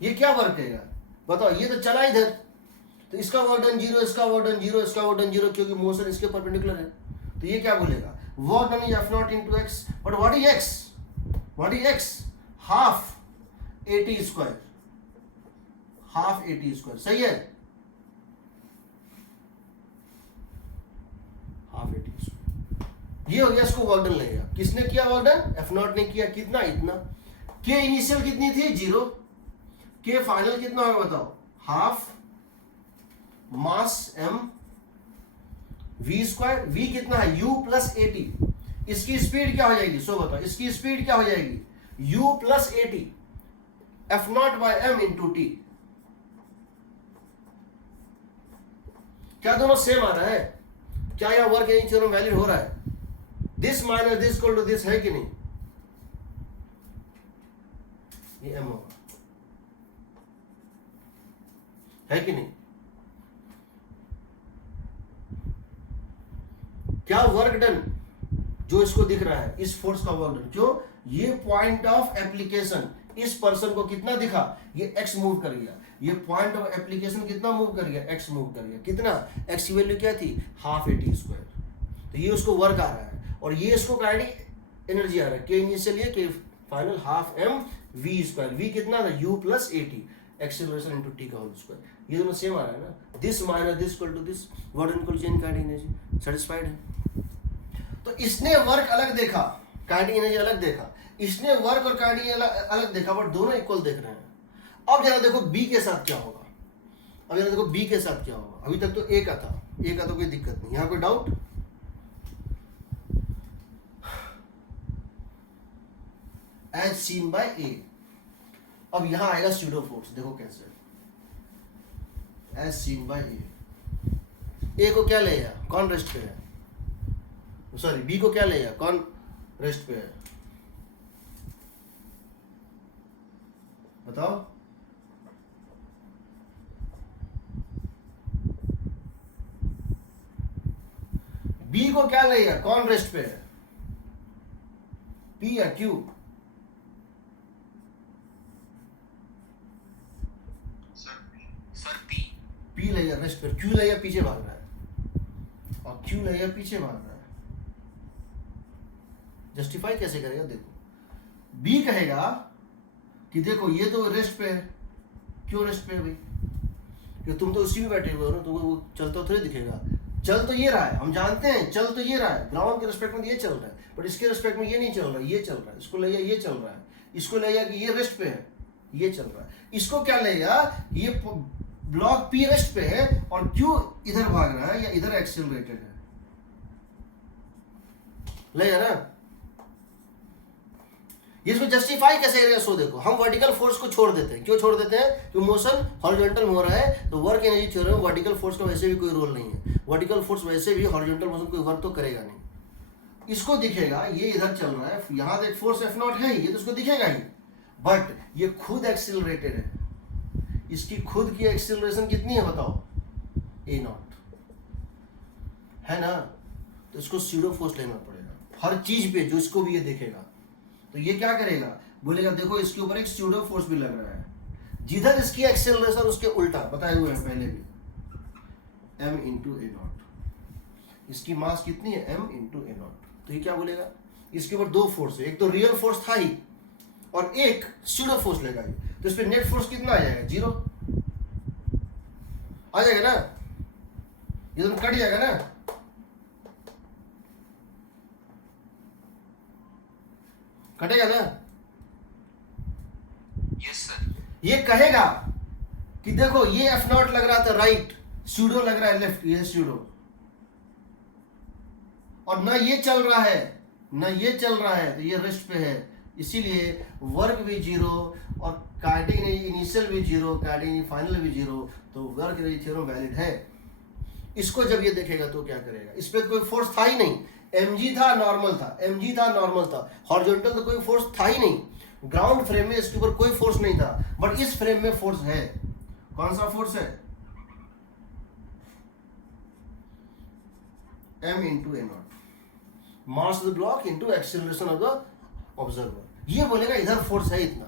ये क्या वर्क कहेगा बताओ? ये तो चला इधर, तो इसका वर्क डन 0, इसका वर्क डन 0, इसका वर्क डन 0, क्योंकि मोशन इसके परपेंडिकुलर है। तो ये क्या बोलेगा? Work done is F not into x. But what is x? What is x? Half AT square, half AT square. सही है, हाफ AT स्क्वायर। ये हो गया, इसको वर्क डन लगेगा। किसने किया वर्क डन? एफ नॉट ने किया। कितना? इतना। के इनिशियल कितनी थी? 0। के फाइनल कितना होगा बताओ? हाफ मास m v स्क्वायर। v कितना है? u plus AT। इसकी स्पीड क्या हो जाएगी? सो बताओ, इसकी स्पीड क्या हो जाएगी? u plus AT, F naught by m into t. क्या दोनों सेम आ रहा है? क्या यहां वर्क एनी थ्योरम वैलिड हो रहा है? This minus this equal to this है कि नहीं? ये m होगा, है कि नहीं? क्या वर्क डन जो इसको दिख रहा है, इस फोर्स का वर्क डन, क्यों? ये पॉइंट ऑफ एप्लीकेशन इस पर्सन को कितना दिखा? ये x मूव कर गया। ये पॉइंट ऑफ एप्लीकेशन कितना मूव कर गया? x मूव कर गया। कितना? x की वैल्यू क्या थी? Half AT square. तो ये उसको वर्क आ रहा है, और ये इसको काइनेटिक एनर्जी आ रहा है। K initial, K final, half m v square. v कितना था? u plus AT। Acceleration into t का होल स्क्वायर। ये दोनों सेम आ रहा है ना, this minus this equal to this, work done equal change kinetic energy, satisfied है। तो इसने वर्क अलग देखा, काइनेटिक एनर्जी अलग देखा, इसने वर्क और काइनेटिक अलग देखा, बट दोनों इक्वल देख रहे हैं। अब जरा देखो बी के साथ क्या होगा, अब जरा देखो बी के साथ क्या होगा। अभी तक तो ए का था, ए का तो कोई दिक्कत नहीं, यहाँ कोई डाउट? एज सीन बाय ए। अब यहां आएगा स्यूडो फोर्स, देखो कैसे, एज सीन बाय ए को क्या लेगा, कौन रेस्ट पे है, सॉरी बी को क्या लेगा, कौन रेस्ट पे है, बताओ? बी को क्या लेगा, कौन रेस्ट पे है, पी या क्यू? पी लेगा रेस्ट पे, क्यू लेगा पीछे भाग रहा है, और क्यू लेगा पीछे भाग रहा है। जस्टिफाई कैसे करेगा, देखो बी कहेगा कि देखो ये तो रेस्ट पे है, क्यों रेस्ट पे है भाई, क्योंकि तुम तो उसी में बैठे हुए हो ना, तो वो चलता थोड़ी दिखेगा। चल तो ये रहा है, हम जानते हैं चल तो ये रहा है, ग्राउंड के रिस्पेक्ट में ये चल रहा है, बट इसके रिस्पेक्ट में ये नहीं चल रहा है, ये चल रहा है, इसको लेगा ये चल रहा है, इसको लेगा कि ये रेस्ट पे है, ये चल रहा है, इसको क्या लेगा, ये ब्लॉक पी रेस्ट पे है और क्यू इधर भाग रहा है या इधर एक्सेलरेटेड है, लेगा ना। इसको जस्टिफाई कैसे करेगा, सो देखो हम वर्टिकल फोर्स को छोड़ देते हैं, क्यों छोड़ देते हैं, क्योंकि मोशन हॉरिजॉन्टल में हो रहा है, तो वर्क एनर्जी थ्योरम में वर्टिकल फोर्स का वैसे भी कोई रोल नहीं है, वर्टिकल फोर्स वैसे भी हॉरिजॉन्टल मोशन कोई वर्क तो करेगा नहीं। इसको दिखेगा ये इधर चल रहा है, यहां एक फोर्स एफ नॉट है, ये तो उसको दिखेगा ही, बट ये खुद एक्सिलरेटेड है, इसकी खुद की एक्सिलरेशन कितनी है बताओ, ए नॉट है ना, तो इसको स्यूडो फोर्स लेना पड़ेगा हर चीज पे जो इसको भी ये देखेगा। तो ये क्या करेगा, बोलेगा देखो इसके ऊपर एक स्यूडो फोर्स भी लग रहा है, जिधर इसकी एक्सेलरेशन उसके उल्टा बताए हुए हैं पहले भी, m इंटू ए नॉट, इसकी मास कितनी है m इंटू ए नॉट। तो ये क्या बोलेगा, इसके ऊपर दो फोर्स है, एक तो रियल फोर्स था ही और एक स्यूडो फोर्स लेगा ये, तो इस पे नेट फोर्स कितना आ जाएगा, 0 आ जाएगा ना, ये दोनों कट जाएगा ना, कटेगा ना। Yes sir. ये कहेगा कि देखो ये एफ नॉट लग रहा था राइट, स्यूडो लग रहा है लेफ्ट, ये स्यूडो, और ना ये चल रहा है ना ये चल रहा है, तो ये रेस्ट पे है, इसीलिए वर्क भी 0 और काइनेटिक एनर्जी इनिशियल भी 0, काइनेटिक एनर्जी फाइनल भी 0, तो वर्क एनर्जी थ्योरम वैलिड है। इसको जब ये देखेगा तो क्या करेगा, इस पे कोई फोर्स था ही नहीं, mg था नॉर्मल था, mg था नॉर्मल था, हॉरिजॉन्टल तो कोई फोर्स था ही नहीं, ग्राउंड फ्रेम में इसके ऊपर कोई फोर्स नहीं था, बट इस फ्रेम में फोर्स है। कौन सा फोर्स है, m into A not, mass of the block into acceleration of the observer. ये बोलेगा इधर फोर्स है इतना,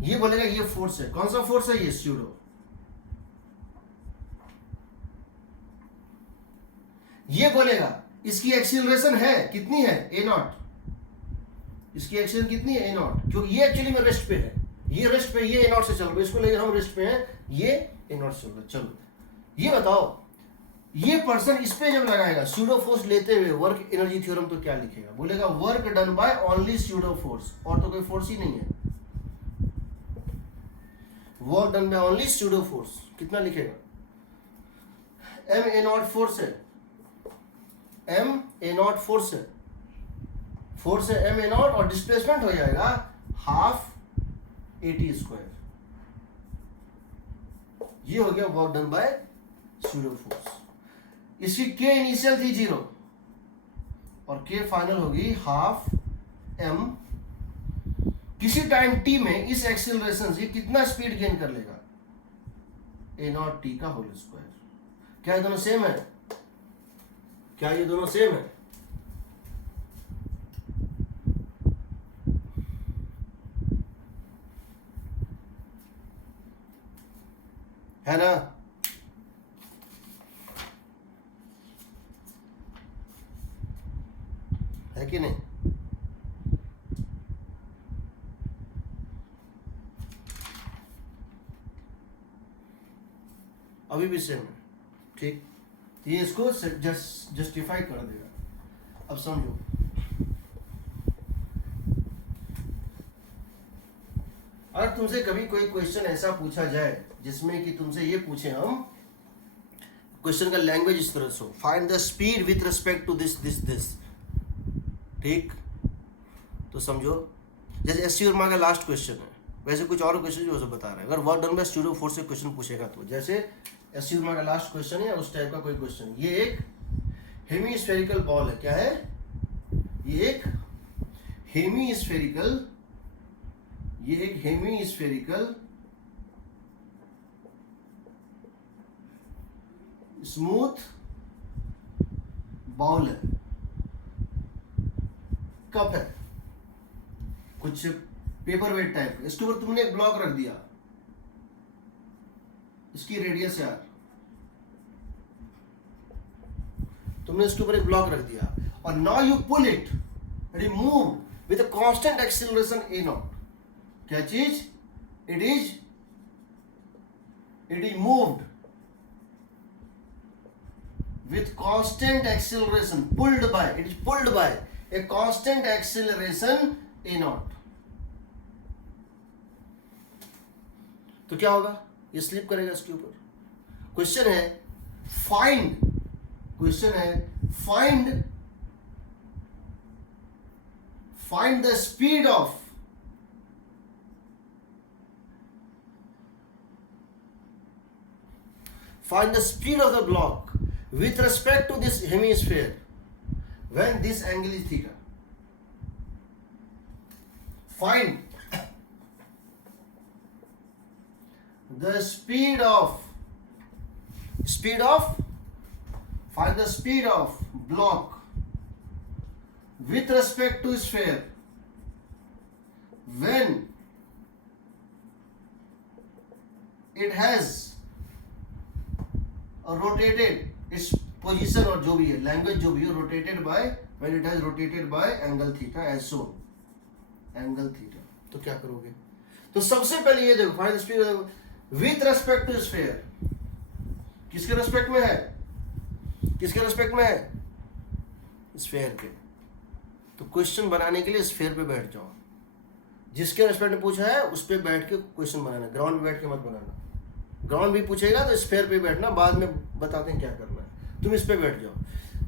ये बोलेगा ये फोर्स है, कौन सा फोर्स है, ये स्यूडो। ये बोलेगा इसकी एक्सीलरेशन है कितनी है, ए नॉट, इसकी एक्सीलरेशन कितनी है, ए नॉट, क्योंकि ये एक्चुअली में रेस्ट पे है, ये रेस्ट पे, ये ए नॉट से चल रहा है, इसको लेकर हम रेस्ट पे हैं, ये ए नॉट से चल रहा है। चलो ये बताओ, ये पर्सन इस पे जब लगाएगा स्यूडो फोर्स लेते हुए वर्क एनर्जी थ्योरम, तो क्या लिखेगा, बोलेगा work done by only pseudo force, और तो कोई फोर्स ही नहीं है, work done by only pseudo force, कितना लिखेगा, m ए नॉट फोर्स है, m ए नॉट फोर्स है, फोर्स है m ए नॉट, और डिस्प्लेसमेंट हो जाएगा हाफ AT स्क्वायर, ये हो गया work done by pseudo force. इसकी k इनिशियल थी 0 और k फाइनल होगी हाफ m, किसी टाइम t में इस एक्सीलरेशन से कितना स्पीड गेन कर लेगा, ए नॉट टी का होल स्क्वायर। क्या ये दोनों सेम है, क्या ये दोनों सेम है ना, है कि नहीं। अभी भी सेम है, ठीक। ये इसको जस्टिफाई कर देगा। अब समझो, अगर तुमसे कभी कोई क्वेश्चन ऐसा पूछा जाए जिसमें कि तुमसे ये पूछे हम, क्वेश्चन का लैंग्वेज इस तरह से हो, find the speed with respect to this this this, ठीक, तो समझो जैसे एस का लास्ट क्वेश्चन है, वैसे कुछ और क्वेश्चन जो बता रहा है। अगर work done by pseudo force से क्वेश्चन पूछेगा तो जैसे एस का लास्ट क्वेश्चन है उस टाइप का कोई क्वेश्चन, ये एक हेमीस्फेरिकल बॉल है, क्या है ये, एक हेमीस्फेरिकल, ये एक हेमीस्फेरिकल स्मूथ बाउल है, कप है, कुछ पेपर वेट टाइप, इसके ऊपर तुमने एक ब्लॉक रख दिया, इसकी रेडियस है यार, तुमने इसके ऊपर एक ब्लॉक रख दिया और now you pull it, move with a constant acceleration a naught, क्या चीज, it is moved with constant acceleration, pulled by, it is pulled by a constant acceleration a naught, तो क्या होगा, ये स्लिप करेगा इसके ऊपर। क्वेश्चन है find the speed of the block with respect to this hemisphere when this angle is theta. Find the speed of block with respect to sphere when it has rotated its position, और जो भी है language जो भी है, rotated by when it has rotated by angle theta as shown, angle theta। तो क्या करोगे, तो सबसे पहले ये देखो, find the speed with respect to sphere, किसके रेस्पेक्ट में है, स्फीयर के। तो क्वेश्चन बनाने के लिए स्फीयर पे बैठ जाओ, जिसके रेस्पेक्ट में पूछा है उस पे बैठ के क्वेश्चन बनाना, ग्राउंड पे बैठ के मत बनाना। ग्राउंड भी पूछेगा तो स्फीयर पे बैठना, बाद में बताते हैं क्या करना है, तुम इस पे बैठ जाओ।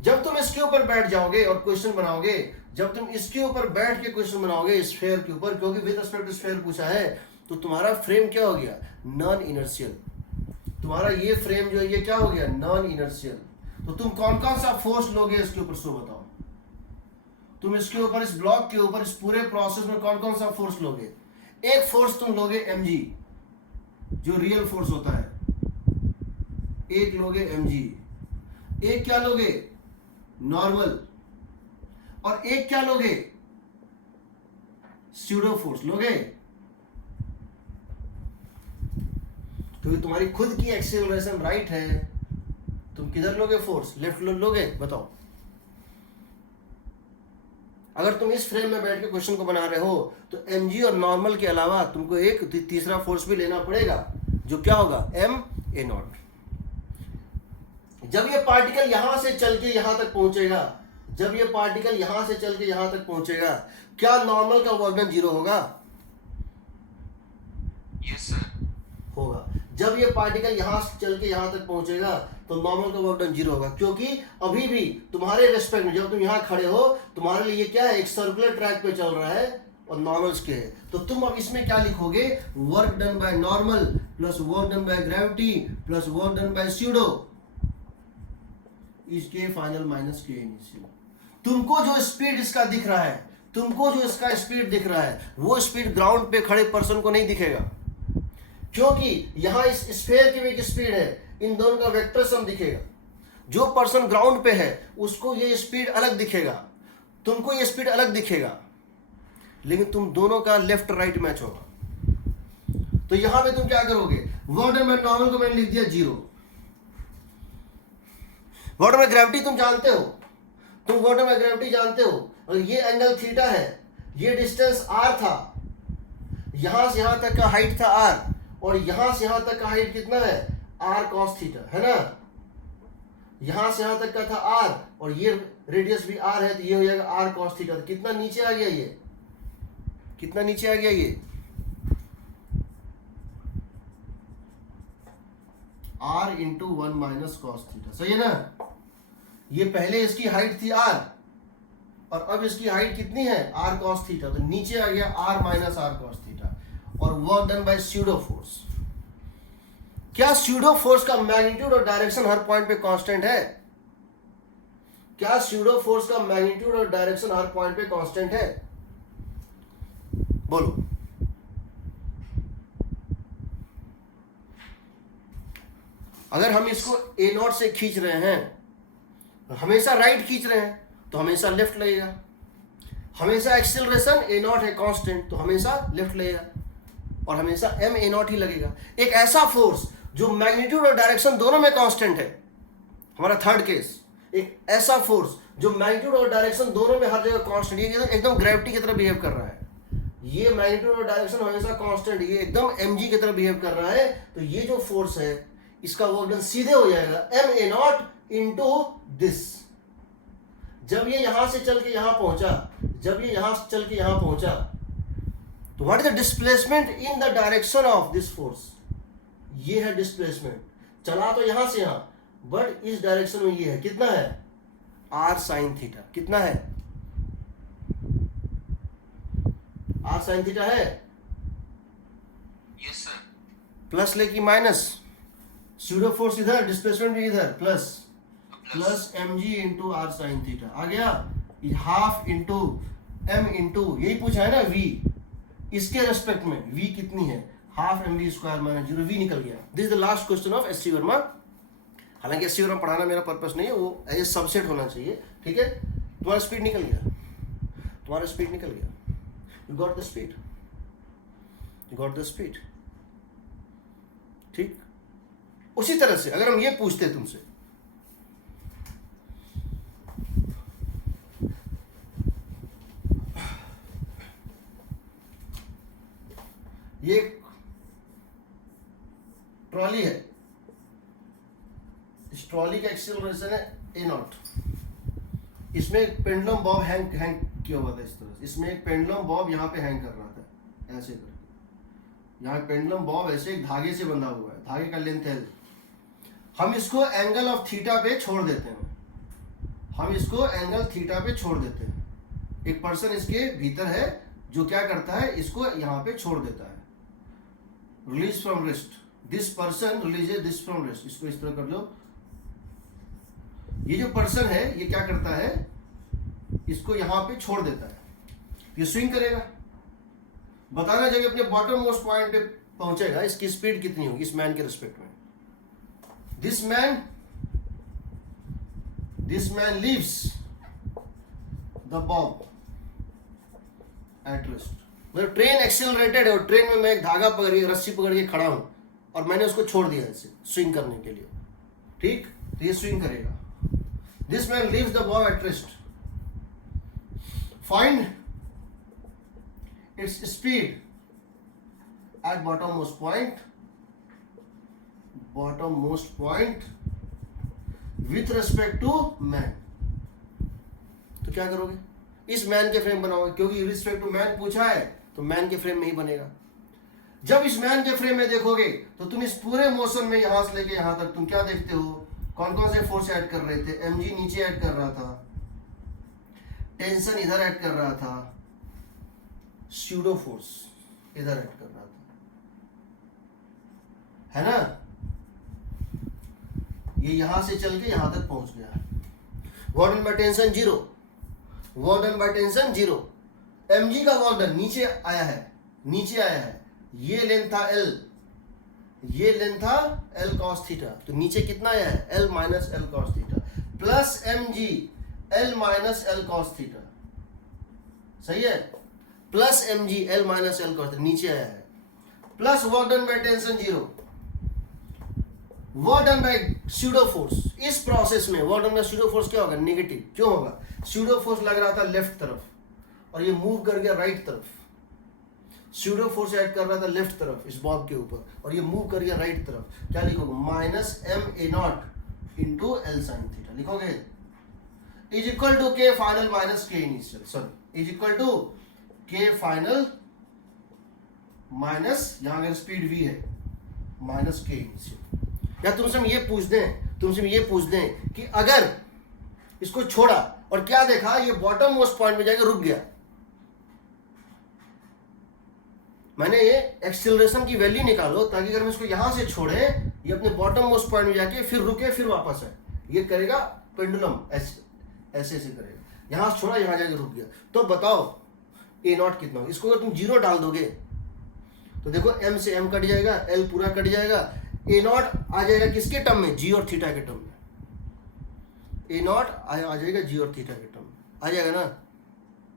जब तुम इसके ऊपर बैठ जाओगे और क्वेश्चन बनाओगे, जब तुम इसके ऊपर बैठ के क्वेश्चन बनाओगे स्फीयर के ऊपर, क्योंकि विद रिस्पेक्ट टू स्फीयर पूछा है, तो तुम्हारा फ्रेम क्या हो गया, नॉन इनर्शियल। तुम्हारा ये फ्रेम जो है ये क्या हो गया, नॉन इनर्शियल। तो तुम कौन कौन सा फोर्स लोगे इसके ऊपर, सो बताओ। तुम इसके ऊपर, इस ब्लॉक के ऊपर, इस पूरे प्रोसेस में कौन कौन सा फोर्स लोगे। एक फोर्स तुम लोगे mg, जो रियल फोर्स होता है, एक लोगे mg, एक क्या लोगे, नॉर्मल, और एक क्या लोगे, स्यूडो फोर्स लोगे। क्योंकि तुम्हारी खुद की एक्सेलरेशन राइट है, तुम किधर लोगे फोर्स, लेफ्ट लोगे, बताओ। अगर तुम इस फ्रेम में बैठ के क्वेश्चन को बना रहे हो तो mg और नॉर्मल के अलावा तुमको एक तीसरा फोर्स भी लेना पड़ेगा, जो क्या होगा, m a नॉट। जब ये पार्टिकल यहां से चल के यहां तक पहुंचेगा, क्या नॉर्मल का वर्क डन 0 होगा, यस सर, होगा। जब ये पार्टिकल यहां से चल के यहां तक पहुंचेगा तो नॉर्मल का वर्क डन 0 होगा, क्योंकि अभी भी तुम्हारे रेस्पेक्ट में, जब तुम यहां खड़े हो, तुम्हारे लिए ये क्या है, एक सर्कुलर ट्रैक पे चल रहा है और नॉर्मल्स के है। तो तुम अब इसमें क्या लिखोगे, work done by normal plus work done by gravity plus work done by pseudo is K final minus K initial. तुमको जो स्पीड इसका दिख रहा है, वो स्पीड ग्राउंड पे खड़े पर्सन को नहीं दिखेगा, क्योंकि यहां इस स्फीयर की भी एक स्पीड है, इन दोनों का वेक्टर सम दिखेगा। जो पर्सन ग्राउंड पे है उसको ये स्पीड अलग दिखेगा, तुमको ये Speed अलग दिखेगा, लेकिन तुम दोनों का लेफ्ट राइट मैच होगा। तो यहां पे तुम क्या करोगे, वर्क डन बाय नॉर्मल को मैंने लिख दिया 0। वर्क डन बाय ग्रेविटी तुम जानते हो, और ये एंगल थीटा है, ये डिस्टेंस r था, यहां से यहां तक का हाइट था r, और यहां से यहां तक का हाइट कितना है आर कॉस थीटा, है ना। यहां से यहां तक का था आर, और ये रेडियस भी आर है, तो ये हो जाएगा आर कॉस थीटा। तो कितना नीचे आ गया ये, कितना नीचे आ गया ये, r into 1 minus cos theta, सही है ना। ये पहले इसकी हाइट थी आर, और अब इसकी हाइट कितनी है, आर कॉस थीटा, तो नीचे आ गया R minus R cos theta. और work done by pseudo force. क्या स्यूडो फोर्स का मैग्नीट्यूड और डायरेक्शन हर पॉइंट पे कांस्टेंट है? क्या स्यूडो फोर्स का मैग्नीट्यूड और डायरेक्शन हर पॉइंट पे कांस्टेंट है? बोलो। अगर हम इसको ए नॉट से खींच रहे हैं, हमेशा राइट खींच रहे हैं, तो हमेशा लेफ्ट लगेगा। हमेशा एक्सेलरेशन ए नॉट है कांस्टेंट, तो हमेशा लेफ्ट लगेगा, और हमेशा एम ए नॉट ही लगेगा। एक ऐसा फोर्स जो मैग्नीट्यूड और डायरेक्शन दोनों में कांस्टेंट है, हमारा थर्ड केस, एक ऐसा फोर्स जो मैग्नीट्यूड और डायरेक्शन दोनों में हर जगह कांस्टेंट, ये एकदम ग्रेविटी की तरह बिहेव कर रहा है। ये मैग्नीट्यूड और डायरेक्शन हमेशा कांस्टेंट, ये एकदम mg की तरह बिहेव कर रहा है। तो ये जो फोर्स है, इसका वर्क डन सीधे हो जाएगा M a naught into this. जब ये यहां से चल के यहां पहुंचा, जब ये यहां से चल के यहां पहुंचा, तो what is the displacement in the direction of this force? ये है डिस्प्लेसमेंट। चला तो यहां से यहां, बट इस डायरेक्शन में ये है, कितना है, आर साइन थीटा। कितना है, आर साइन थीटा है। Yes sir. प्लस लेकी माइनस, स्यूडो फोर्स इधर, डिस्प्लेसमेंट भी इधर, plus M G into R sine theta आ गया। हाफ इंटू एम इंटू, यही पूछा है ना, वी, इसके रेस्पेक्ट में वी कितनी है, half M v square minus 0, v निकल गया। This is the last question of S C Verma. हालांकि एस सी वर्मा पढ़ाना मेरा पर्पस नहीं है, वो एज ए सबसेट होना चाहिए, ठीक है। तुम्हारा स्पीड निकल गया, तुम्हारा स्पीड निकल गया, you got the speed, you got the speed, ठीक। उसी तरह से अगर हम ये पूछते तुमसे, ये ट्रॉली है, इस ट्रॉली का एक्सेलरेशन है ए नॉट, इसमें एक पेंडुलम बॉब हैंग किया हुआ था इस तरह से, इसमें एक पेंडुलम बॉब यहाँ पे हैंग कर रहा था ऐसे करके, यहाँ पेंडुलम बॉब ऐसे एक धागे से बंधा हुआ है, धागे का लेंथ है। हम इसको एंगल ऑफ थीटा पे छोड़ देते हैं, हम इसको एंगल थीटा पे छोड़ देते हैं। एक पर्सन इसके भीतर है जो क्या करता है, इसको यहाँ पे छोड़ देता है, release from rest, this person releases this from rest. इसको इस तरह कर लो, ये जो पर्सन है ये क्या करता है, इसको यहां पे छोड़ देता है, ये स्विंग करेगा, बताना जब अपने बॉटम मोस्ट पॉइंट पे पहुंचेगा इसकी स्पीड कितनी होगी इस मैन के रिस्पेक्ट में। This man leaves the Bob at rest. मतलब ट्रेन एक्सेलरेटेड है और ट्रेन में मैं एक धागा पकड़ के, रस्सी पकड़ के खड़ा हूं और मैंने उसको छोड़ दिया ऐसे स्विंग करने के लिए, ठीक। तो ये स्विंग करेगा। This man leaves the bob at rest. Find its speed at bottommost point with respect to man. तो क्या करोगे, इस मैन के फ्रेम बनाओगे, क्योंकि रिस्पेक्ट टू मैन पूछा है तो मैन के फ्रेम में ही बनेगा। जब इस मैन के फ्रेम में देखोगे तो तुम इस पूरे मोशन में यहां से लेके यहां तक तुम क्या देखते हो, कौन कौन से फोर्स ऐड कर रहे थे, mg नीचे ऐड कर रहा था, टेंशन इधर ऐड कर रहा था, स्यूडो फोर्स इधर ऐड कर रहा था, है ना। ये यहां से चल के यहां तक पहुंच गया। Work done by tension zero, work done by tension zero, mg का वर्क डन नीचे आया है, नीचे आया है। ये लेंथ था l, ये लेंथ था L cos थीटा, तो नीचे कितना आया है, L minus L cos theta, plus mg L minus L cos theta, सही है, plus mg L minus L cos theta नीचे आया है, plus work done by tension zero, work done by pseudo force. इस प्रोसेस में work done by pseudo force क्या होगा, negative. क्यों होगा, स्यूडो फोर्स लग रहा था लेफ्ट तरफ और ये मूव कर गया राइट तरफ, स्यूडो फोर्स एक्ट कर रहा था लेफ्ट तरफ इस बॉब के ऊपर, और ये मूव कर गया राइट तरफ, क्या लिखोगे? Minus M a naught into L sine theta लिखोगे, is equal to K final minus K initial, sorry is equal to K final minus, यहां अगर स्पीड v है, माइनस के इनिशियल। या तुमसे हम ये पूछ दें कि अगर इसको छोड़ा और क्या देखा, ये बॉटम मोस्ट पॉइंट में जाकर रुक गया, मैंने ये एक्सेलरेशन की वैल्यू निकालो ताकि अगर मैं इसको यहां से छोड़े, ये अपने बॉटम मोस्ट पॉइंट में जाके फिर रुके फिर वापस आए, ये करेगा पेंडुलम ऐसे करेगा, यहां से छोड़ा यहां जाके रुक गया। तो बताओ ए नॉट कितना होगा? इसको अगर तुम 0 डाल दोगे तो देखो m से m कट जाएगा, l पूरा कट जाएगा, ए नॉट आ जाएगा किसके टर्म में? g और थीटा के टर्म में। ए नॉट आ जाएगा g और थीटा के टर्म में, आ जाएगा ना।